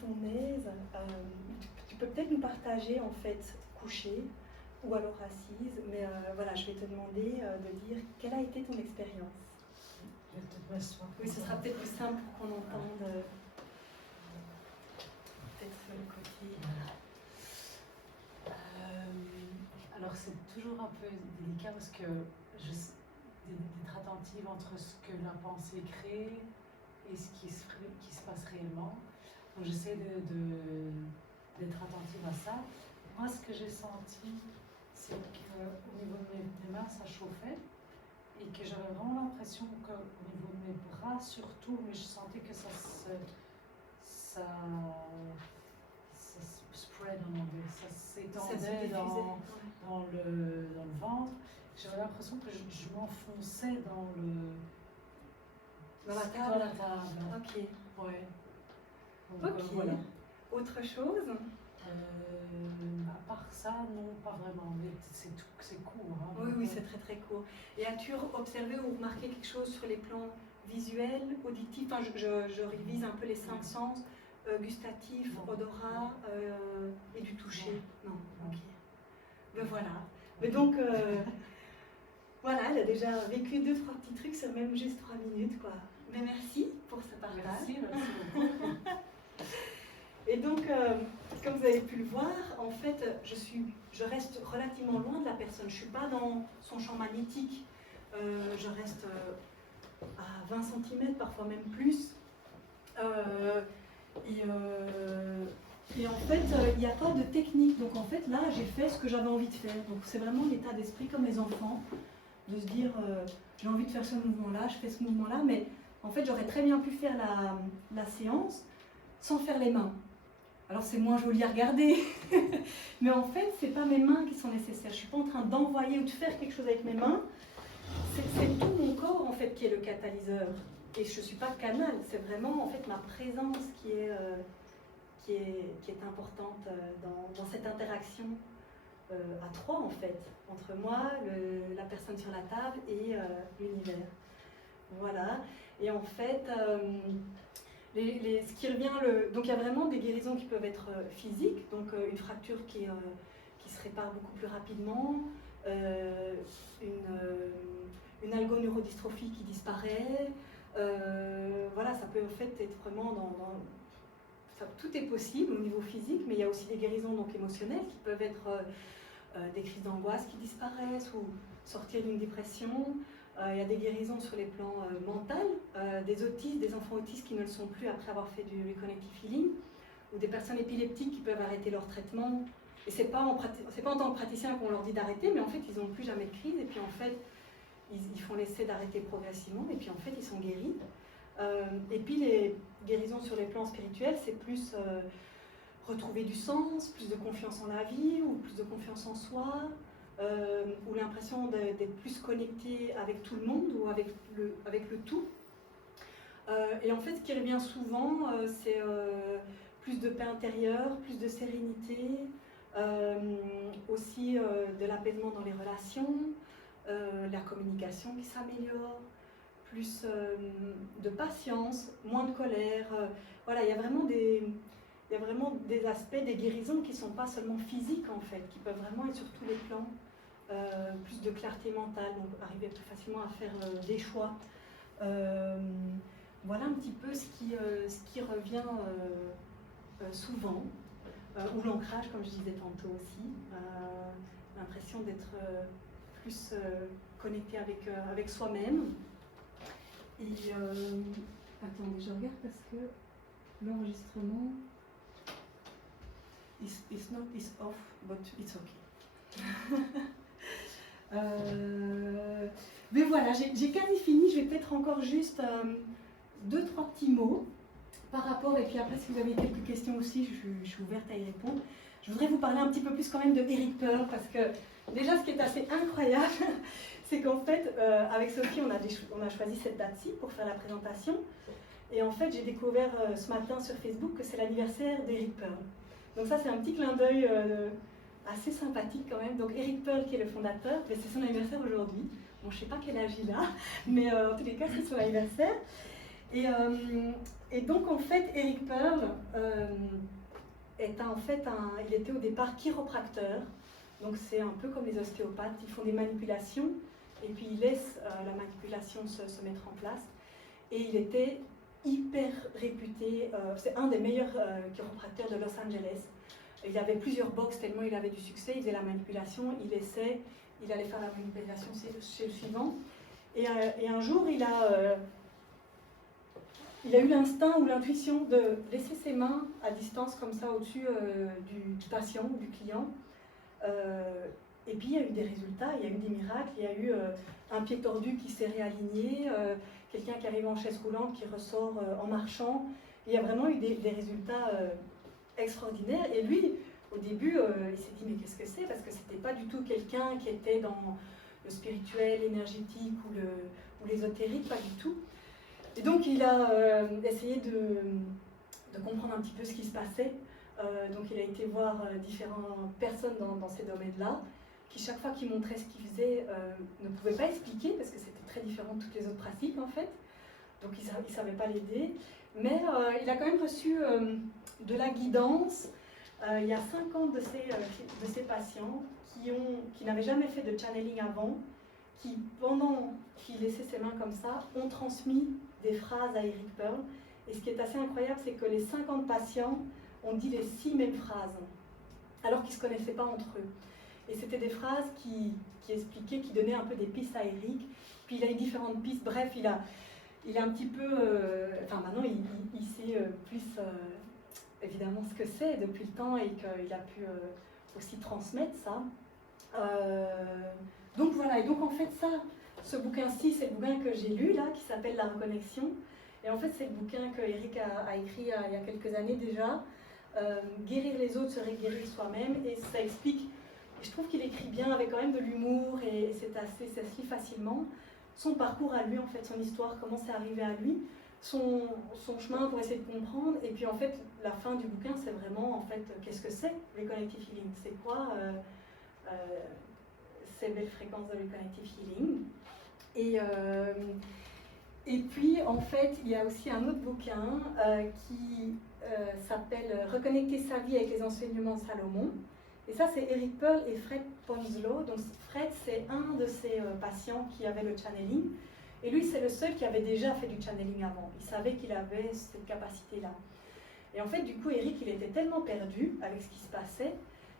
ton aise, tu peux peut-être nous partager en fait couché ou alors assise, mais voilà, je vais te demander de dire quelle a été ton expérience. Je vais te m'asseoir. Oui, ce sera peut-être plus simple pour qu'on entende peut-être sur le côté. Alors c'est toujours un peu délicat parce que d'être attentive entre ce que la pensée crée et ce qui se passe réellement. Donc j'essaie d'être attentive à ça. Moi, ce que j'ai senti, c'est qu'au niveau de mes mains, ça chauffait et que j'avais vraiment l'impression qu'au niveau de mes bras, surtout, mais je sentais que ça spread en anglais, ça s'étendait dans le ventre. J'avais l'impression que je m'enfonçais dans la table. Dans la table. Ok. Ouais. Donc, Ok. voilà. Autre chose? À part ça, non, pas vraiment. Mais c'est court. Hein, Oui, oui, c'est très très court. Et as-tu observé ou remarqué quelque chose sur les plans visuels, auditifs? Enfin, je révise un peu les 5 sens, gustatif, Non. odorat et du toucher. Non, Non. ok. Ben voilà. Mais donc, voilà, elle a déjà vécu 2-3 petits trucs sur même juste 3 minutes, quoi. Mais merci pour ce partage. Merci beaucoup. Et donc, comme vous avez pu le voir, en fait, je reste relativement loin de la personne. Je ne suis pas dans son champ magnétique. Je reste à 20 cm, parfois même plus. Et en fait, il n'y a pas de technique. Donc en fait, là, j'ai fait ce que j'avais envie de faire. Donc c'est vraiment l'état d'esprit comme les enfants, de se dire, j'ai envie de faire ce mouvement-là, je fais ce mouvement-là. Mais en fait, j'aurais très bien pu faire la séance sans faire les mains. Alors c'est moins joli à regarder, mais en fait, c'est pas mes mains qui sont nécessaires. Je suis pas en train d'envoyer ou de faire quelque chose avec mes mains. C'est tout mon corps en fait qui est le catalyseur. Et je suis pas canal. C'est vraiment en fait ma présence qui est importante dans cette interaction à 3 en fait, entre moi, la personne sur la table et l'univers. Voilà. Et en fait. Ce qui revient, donc il y a vraiment des guérisons qui peuvent être physiques, donc une fracture qui se répare beaucoup plus rapidement, une algoneurodystrophie qui disparaît, voilà, ça peut en fait être vraiment tout est possible au niveau physique, mais il y a aussi des guérisons donc émotionnelles qui peuvent être des crises d'angoisse qui disparaissent ou sortir d'une dépression. Il y a des guérisons sur les plans mentaux, des autistes, des enfants autistes qui ne le sont plus après avoir fait du reconnective healing, ou des personnes épileptiques qui peuvent arrêter leur traitement. Et c'est pas en tant que praticien qu'on leur dit d'arrêter, mais en fait ils n'ont plus jamais de crise, et puis en fait ils font l'essai d'arrêter progressivement, et puis en fait ils sont guéris. Et puis les guérisons sur les plans spirituels, c'est plus retrouver du sens, plus de confiance en la vie, ou plus de confiance en soi. Ou l'impression d'être plus connecté avec tout le monde ou avec le tout. Et en fait, ce qui revient souvent, c'est plus de paix intérieure, plus de sérénité, aussi de l'apaisement dans les relations, la communication qui s'améliore, plus de patience, moins de colère. Voilà, il y a vraiment des aspects, des guérisons qui ne sont pas seulement physiques en fait, qui peuvent vraiment être sur tous les plans. Plus de clarté mentale, donc arriver plus facilement à faire des choix. Voilà un petit peu ce qui revient souvent, ou l'ancrage, comme je disais tantôt aussi, l'impression d'être plus connecté avec soi-même. Et attendez, je regarde parce que l'enregistrement is off, but it's okay. Mais voilà, j'ai quasi fini. Je vais peut-être encore juste 2-3 petits mots par rapport, et puis après si vous avez quelques questions aussi, je suis ouverte à y répondre. Je voudrais vous parler un petit peu plus quand même de Eric Pearl, parce que déjà ce qui est assez incroyable, c'est qu'en fait avec Sophie on a choisi cette date-ci pour faire la présentation, et en fait j'ai découvert ce matin sur Facebook que c'est l'anniversaire d'Eric Pearl. Donc ça c'est un petit clin d'œil assez sympathique quand même. Donc Eric Pearl qui est le fondateur, c'est son anniversaire aujourd'hui. Bon, je ne sais pas quel âge il a, mais en tous les cas c'est son anniversaire. Et donc en fait, Eric Pearl il était au départ chiropracteur. Donc c'est un peu comme les ostéopathes, ils font des manipulations et puis ils laissent la manipulation se mettre en place. Et il était hyper réputé, c'est un des meilleurs chiropracteurs de Los Angeles. Il avait plusieurs box tellement il avait du succès, il faisait la manipulation, il allait faire la manipulation chez le suivant. Et un jour, il a eu l'instinct ou l'intuition de laisser ses mains à distance comme ça au-dessus du patient, du client. Et puis il y a eu des résultats, il y a eu des miracles, il y a eu un pied tordu qui s'est réaligné, quelqu'un qui arrive en chaise roulante qui ressort en marchant. Il y a vraiment eu des résultats extraordinaires. Et lui, au début, il s'est dit mais qu'est-ce que c'est? Parce que c'était pas du tout quelqu'un qui était dans le spirituel, l'énergétique ou l'ésotérique, pas du tout. Et donc il a essayé de comprendre un petit peu ce qui se passait. Donc il a été voir différentes personnes dans ces domaines-là, qui chaque fois qu'il montrait ce qu'il faisait ne pouvaient pas expliquer, parce que c'était très différent de toutes les autres pratiques en fait. Donc il ne savait pas l'aider. Mais il a quand même reçu de la guidance. Il y a 50 de ces patients qui n'avaient jamais fait de channeling avant, qui, pendant qu'il laissait ses mains comme ça, ont transmis des phrases à Eric Pearl. Et ce qui est assez incroyable, c'est que les 50 patients ont dit les 6 mêmes phrases, alors qu'ils ne se connaissaient pas entre eux. Et c'était des phrases qui expliquaient, qui donnaient un peu des pistes à Eric. Puis il a eu différentes pistes. Bref, il a un petit peu... maintenant, il sait plus évidemment ce que c'est depuis le temps et qu'il a pu aussi transmettre ça. Donc voilà, et donc en fait ce bouquin-ci, c'est le bouquin que j'ai lu là, qui s'appelle La Reconnexion. Et en fait, c'est le bouquin que Eric a écrit il y a quelques années déjà. Guérir les autres serait guérir soi-même, et ça explique, et je trouve qu'il écrit bien avec quand même de l'humour, et ça se lit facilement, son parcours à lui, en fait, son histoire, comment c'est arrivé à lui, son chemin pour essayer de comprendre. Et puis en fait, la fin du bouquin, c'est vraiment en fait, qu'est-ce que c'est Reconnective Healing? C'est quoi ces belles fréquences de Reconnective Healing? Et puis, en fait, il y a aussi un autre bouquin qui s'appelle « Reconnecter sa vie avec les enseignements de Salomon ». Et ça, c'est Eric Pearl et Fred Ponslow. Donc, Fred, c'est un de ses patients qui avait le channeling. Et lui, c'est le seul qui avait déjà fait du channeling avant. Il savait qu'il avait cette capacité-là. Et en fait, du coup, Eric, il était tellement perdu avec ce qui se passait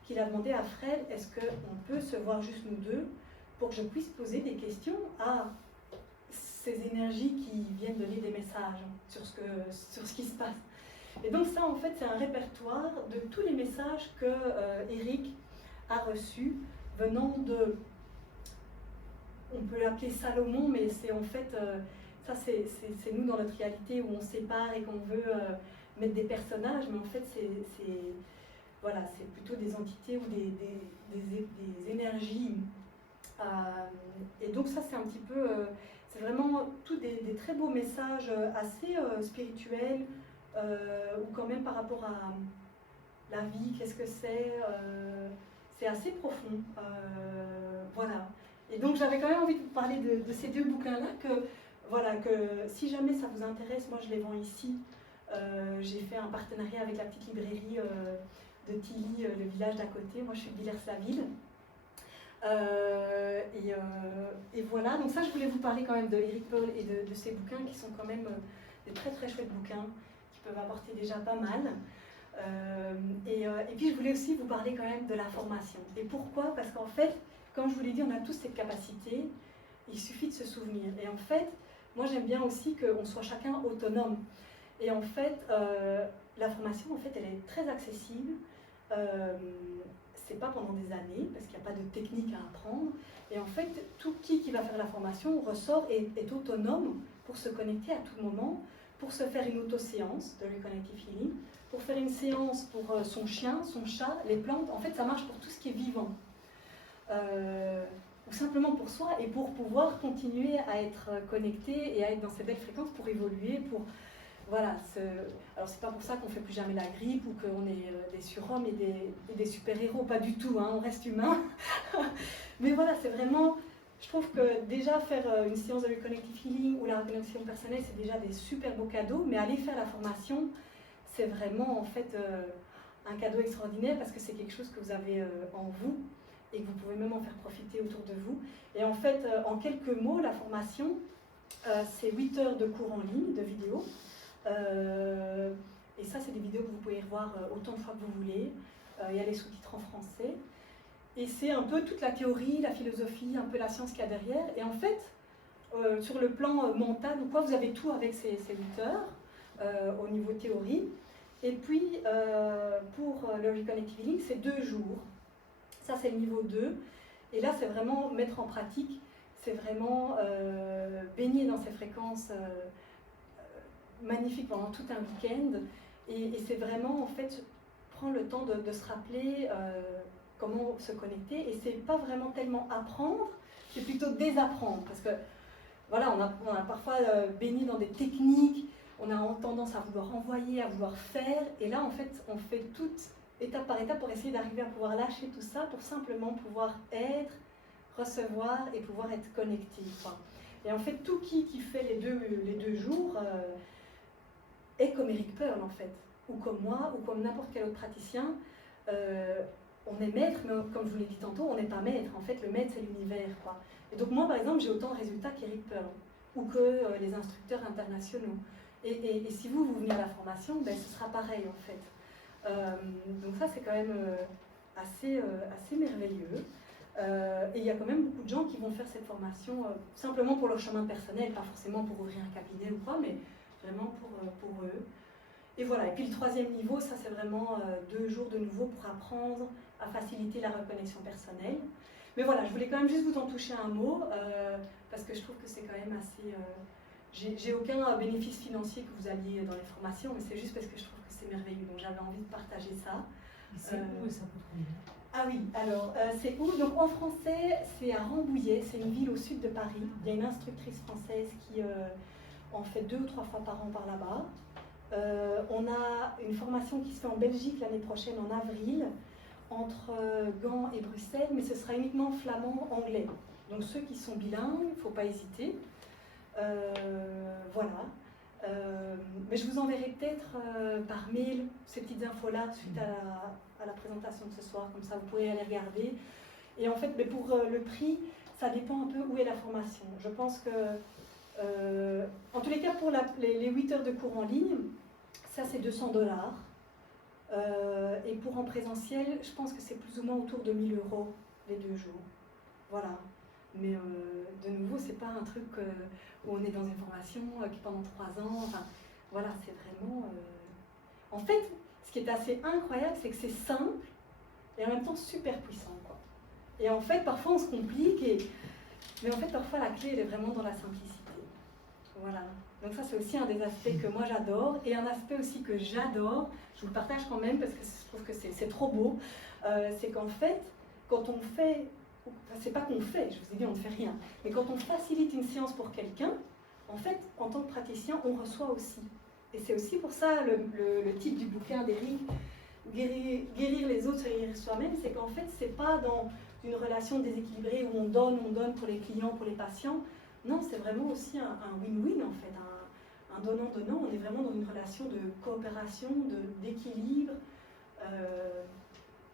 qu'il a demandé à Fred, est-ce qu'on peut se voir juste nous deux pour que je puisse poser des questions à ces énergies qui viennent donner des messages sur ce qui se passe. Et donc ça, en fait, c'est un répertoire de tous les messages que Eric a reçus venant de, on peut l'appeler Salomon, mais c'est en fait, ça c'est nous dans notre réalité où on sépare et qu'on veut mettre des personnages, mais en fait voilà, c'est plutôt des entités ou des énergies. Et donc ça, c'est un petit peu... c'est vraiment tous des très beaux messages assez spirituels, ou quand même par rapport à la vie, qu'est-ce que c'est assez profond. Voilà. Et donc j'avais quand même envie de vous parler de ces deux bouquins-là, que si jamais ça vous intéresse, moi je les vends ici. J'ai fait un partenariat avec la petite librairie de Tilly, le village d'à côté. Moi je suis de Villers-la-Ville. Et voilà, donc ça je voulais vous parler quand même de Eric Pearl et de ces bouquins qui sont quand même des très très chouettes bouquins qui peuvent apporter déjà pas mal. Et puis je voulais aussi vous parler quand même de la formation. Et pourquoi? Parce qu'en fait, comme je vous l'ai dit, on a tous cette capacité, il suffit de se souvenir. Et en fait, moi j'aime bien aussi qu'on soit chacun autonome. Et en fait, la formation, en fait, elle est très accessible. C'est pas pendant des années, parce qu'il n'y a pas de technique à apprendre. Et en fait, tout qui va faire la formation ressort et est autonome pour se connecter à tout moment, pour se faire une auto-séance de Reconnective Healing, pour faire une séance pour son chien, son chat, les plantes. En fait, ça marche pour tout ce qui est vivant. Ou simplement pour soi, et pour pouvoir continuer à être connecté et à être dans ces belles fréquences pour évoluer, pour... Voilà, alors c'est pas pour ça qu'on fait plus jamais la grippe ou qu'on est des surhommes et des super-héros, pas du tout, hein, on reste humain. Mais voilà, c'est vraiment je trouve que déjà faire une séance de reconnective healing ou la reconnexion personnelle, c'est déjà des super beaux cadeaux, mais aller faire la formation, c'est vraiment en fait un cadeau extraordinaire parce que c'est quelque chose que vous avez en vous et que vous pouvez même en faire profiter autour de vous. Et en fait, en quelques mots, la formation, c'est 8 heures de cours en ligne, de vidéos. Et ça, c'est des vidéos que vous pouvez revoir autant de fois que vous voulez. Il y a les sous-titres en français. Et c'est un peu toute la théorie, la philosophie, un peu la science qu'il y a derrière. Et en fait, sur le plan mental ou quoi, vous avez tout avec ces 8 heures au niveau théorie. Et puis, pour le Reconnective Healing, c'est 2 jours. Ça, c'est le niveau 2. Et là, c'est vraiment mettre en pratique. C'est vraiment baigner dans ces fréquences magnifiques pendant tout un week-end. Et c'est vraiment, en fait, prendre le temps de se rappeler comment se connecter. Et c'est pas vraiment tellement apprendre, c'est plutôt désapprendre. Parce que, voilà, on a parfois baigné dans des techniques, on a tendance à vouloir envoyer, à vouloir faire. Et là, en fait, on fait tout étape par étape pour essayer d'arriver à pouvoir lâcher tout ça, pour simplement pouvoir être, recevoir et pouvoir être connecté. Quoi. Et en fait, tout qui fait les deux jours est comme Eric Pearl, en fait, ou comme moi, ou comme n'importe quel autre praticien. On est maître, mais comme je vous l'ai dit tantôt, on n'est pas maître. En fait, le maître, c'est l'univers. Quoi. Et donc moi, par exemple, j'ai autant de résultats qu'Eric Pearl, ou que les instructeurs internationaux. Et si vous venez à la formation, ben, ce sera pareil, en fait. Donc ça, c'est quand même assez merveilleux. Et il y a quand même beaucoup de gens qui vont faire cette formation simplement pour leur chemin personnel, pas forcément pour ouvrir un cabinet ou quoi, mais vraiment pour eux. Et voilà. Et puis le 3e niveau, ça c'est vraiment 2 jours de nouveau pour apprendre à faciliter la reconnexion personnelle. Mais voilà, je voulais quand même juste vous en toucher un mot, parce que je trouve que c'est quand même assez... J'ai aucun bénéfice financier que vous alliez dans les formations, mais c'est juste parce que je trouve que c'est merveilleux. Donc j'avais envie de partager ça. C'est où et ça coûte combien? Ah oui, alors c'est où? Donc en français, c'est à Rambouillet, c'est une ville au sud de Paris. Il y a une instructrice française qui en fait 2 ou 3 fois par an par là-bas. On a une formation qui se fait en Belgique l'année prochaine, en avril, entre Gand et Bruxelles, mais ce sera uniquement flamand-anglais. Donc ceux qui sont bilingues, il ne faut pas hésiter. Voilà. Mais je vous enverrai peut-être par mail ces petites infos-là suite à la présentation de ce soir, comme ça vous pourrez aller regarder. Et en fait, mais pour le prix, ça dépend un peu où est la formation. Je pense que, en tous les cas, pour les 8 heures de cours en ligne, ça c'est 200 $. Et pour en présentiel, je pense que c'est plus ou moins autour de 1 000 € les 2 jours. Voilà. Mais de nouveau, c'est pas un truc où on est dans une formation qui pendant 3 ans. Enfin, voilà, c'est vraiment. En fait, ce qui est assez incroyable, c'est que c'est simple et en même temps super puissant, quoi. Et en fait, parfois on se complique, mais en fait, parfois la clé elle est vraiment dans la simplicité. Voilà. Donc ça, c'est aussi un des aspects que moi j'adore, et un aspect aussi que j'adore. Je vous le partage quand même parce que je trouve que c'est trop beau. C'est qu'en fait, quand on fait Enfin, c'est pas qu'on fait, je vous ai dit on ne fait rien, mais quand on facilite une séance pour quelqu'un, en fait, en tant que praticien, on reçoit aussi. Et c'est aussi pour ça le titre du bouquin d'Eric, guérir les autres, guérir soi-même, c'est qu'en fait, c'est pas dans une relation déséquilibrée où on donne pour les clients, pour les patients. Non, c'est vraiment aussi un win-win en fait, un donnant-donnant. On est vraiment dans une relation de coopération, d'équilibre.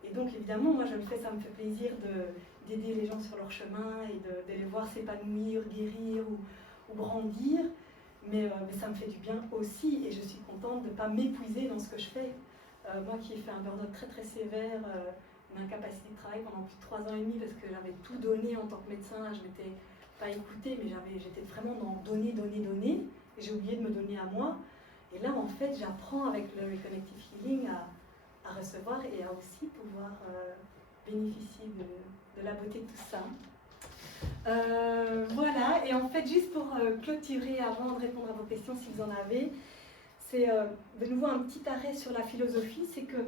Et donc évidemment, moi ça me fait plaisir d'aider les gens sur leur chemin et de les voir s'épanouir, guérir ou grandir. Mais ça me fait du bien aussi, et je suis contente de ne pas m'épuiser dans ce que je fais. Moi qui ai fait un burn-out très très sévère, une incapacité de travail pendant plus de 3 ans et demi parce que j'avais tout donné en tant que médecin, je ne m'étais pas écoutée, mais j'étais vraiment dans donner, et j'ai oublié de me donner à moi. Et là en fait j'apprends avec le Reconnective Healing à recevoir et à aussi pouvoir bénéficier de la beauté de tout ça. Voilà, et en fait, juste pour clôturer avant de répondre à vos questions, si vous en avez, c'est de nouveau un petit arrêt sur la philosophie, c'est que,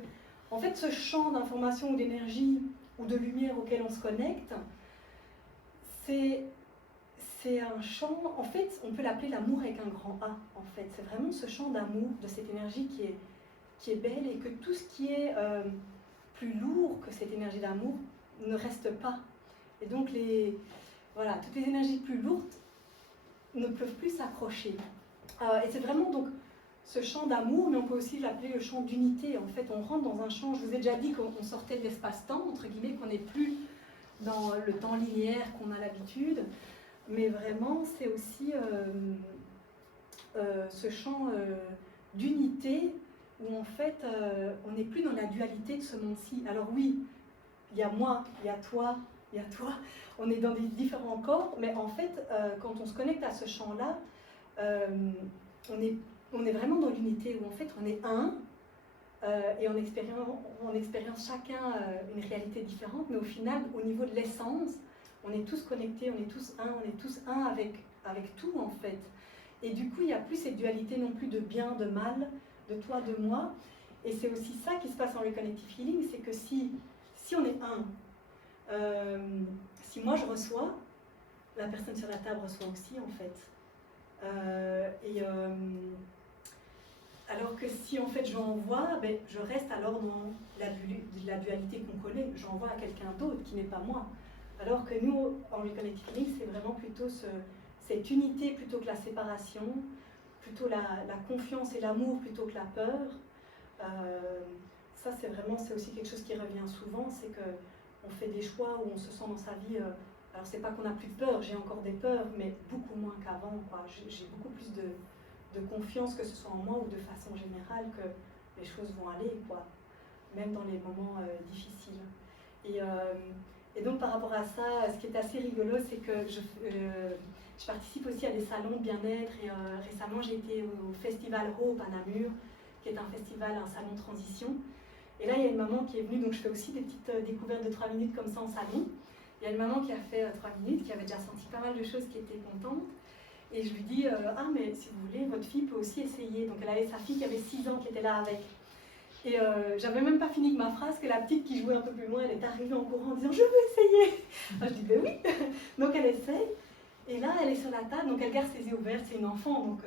en fait, ce champ d'information ou d'énergie ou de lumière auquel on se connecte, c'est un champ, en fait, on peut l'appeler l'amour avec un grand A, en fait. C'est vraiment ce champ d'amour, de cette énergie qui est belle, et que tout ce qui est plus lourd que cette énergie d'amour ne reste pas. Et donc voilà, toutes les énergies plus lourdes ne peuvent plus s'accrocher. Et c'est vraiment donc ce champ d'amour, mais on peut aussi l'appeler le champ d'unité. En fait, on rentre dans un champ, je vous ai déjà dit qu'on sortait de l'espace-temps, entre guillemets, qu'on n'est plus dans le temps linéaire qu'on a l'habitude, mais vraiment, c'est aussi ce champ d'unité où en fait, on n'est plus dans la dualité de ce monde-ci. Alors oui, il y a moi, il y a toi, on est dans des différents corps, mais en fait, quand on se connecte à ce champ-là, on est vraiment dans l'unité où en fait on est un, et on expérience chacun une réalité différente, mais au final, au niveau de l'essence, on est tous connectés, on est tous un avec tout en fait. Et du coup, il n'y a plus cette dualité non plus de bien, de mal, de toi, de moi. Et c'est aussi ça qui se passe en Reconnective Healing, c'est que si on est un, si moi je reçois, la personne sur la table reçoit aussi en fait. Alors que si en fait j'envoie, ben, je reste alors dans la dualité qu'on connaît, j'envoie à quelqu'un d'autre qui n'est pas moi. Alors que nous, en Reconnective Healing, c'est vraiment plutôt cette unité plutôt que la séparation, plutôt la confiance et l'amour plutôt que la peur. Ça c'est aussi quelque chose qui revient souvent, c'est qu'on fait des choix où on se sent dans sa vie, alors c'est pas qu'on n'a plus de peur, j'ai encore des peurs, mais beaucoup moins qu'avant, quoi. J'ai beaucoup plus de confiance, que ce soit en moi ou de façon générale, que les choses vont aller, quoi, même dans les moments difficiles. Et donc par rapport à ça, ce qui est assez rigolo, c'est que je participe aussi à des salons de bien-être, et récemment j'ai été au Festival Hope à Namur, qui est un festival, un salon de transition. Et là il y a une maman qui est venue, donc je fais aussi des petites découvertes de 3 minutes comme ça en salon. Il y a une maman qui a fait 3 minutes, qui avait déjà senti pas mal de choses, qui était contente. Et je lui dis, ah mais si vous voulez, votre fille peut aussi essayer. Donc elle avait sa fille qui avait 6 ans qui était là avec. Et j'avais même pas fini que ma phrase, que la petite qui jouait un peu plus loin, elle est arrivée en courant en disant, je veux essayer. Alors je dis, ben oui. Donc elle essaye. Et là, elle est sur la table, donc elle garde ses yeux ouverts, c'est une enfant. Donc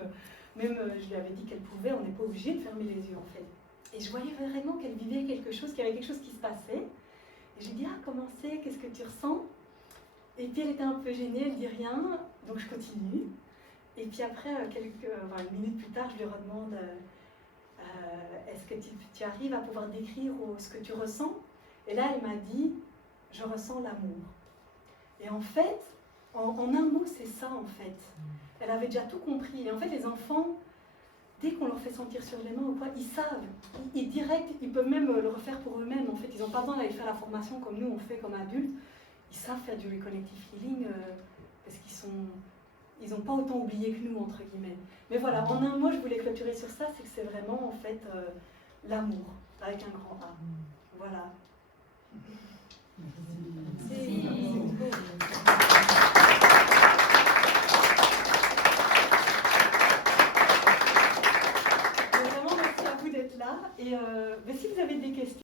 même je lui avais dit qu'elle pouvait, on n'est pas obligé de fermer les yeux en fait. Et je voyais vraiment qu'elle vivait quelque chose, qu'il y avait quelque chose qui se passait. Et j'ai dit, ah comment c'est, qu'est-ce que tu ressens? Et puis elle était un peu gênée, elle dit rien, donc je continue. Et puis après, une minute plus tard, je lui redemande, est-ce que tu arrives à pouvoir décrire ce que tu ressens? Et là, elle m'a dit, je ressens l'amour. Et en fait, en un mot, c'est ça en fait. Elle avait déjà tout compris. Et en fait, les enfants, dès qu'on leur fait sentir sur les mains ou quoi, ils savent. Ils peuvent même le refaire pour eux-mêmes. En fait, ils n'ont pas besoin d'aller faire la formation comme nous, on fait comme adultes. Ils savent faire du Reconnective Healing parce qu'ils n'ont pas autant oublié que nous, entre guillemets. Mais voilà, en un mot, je voulais clôturer sur ça, c'est que c'est vraiment, en fait, l'amour, avec un grand A. Voilà.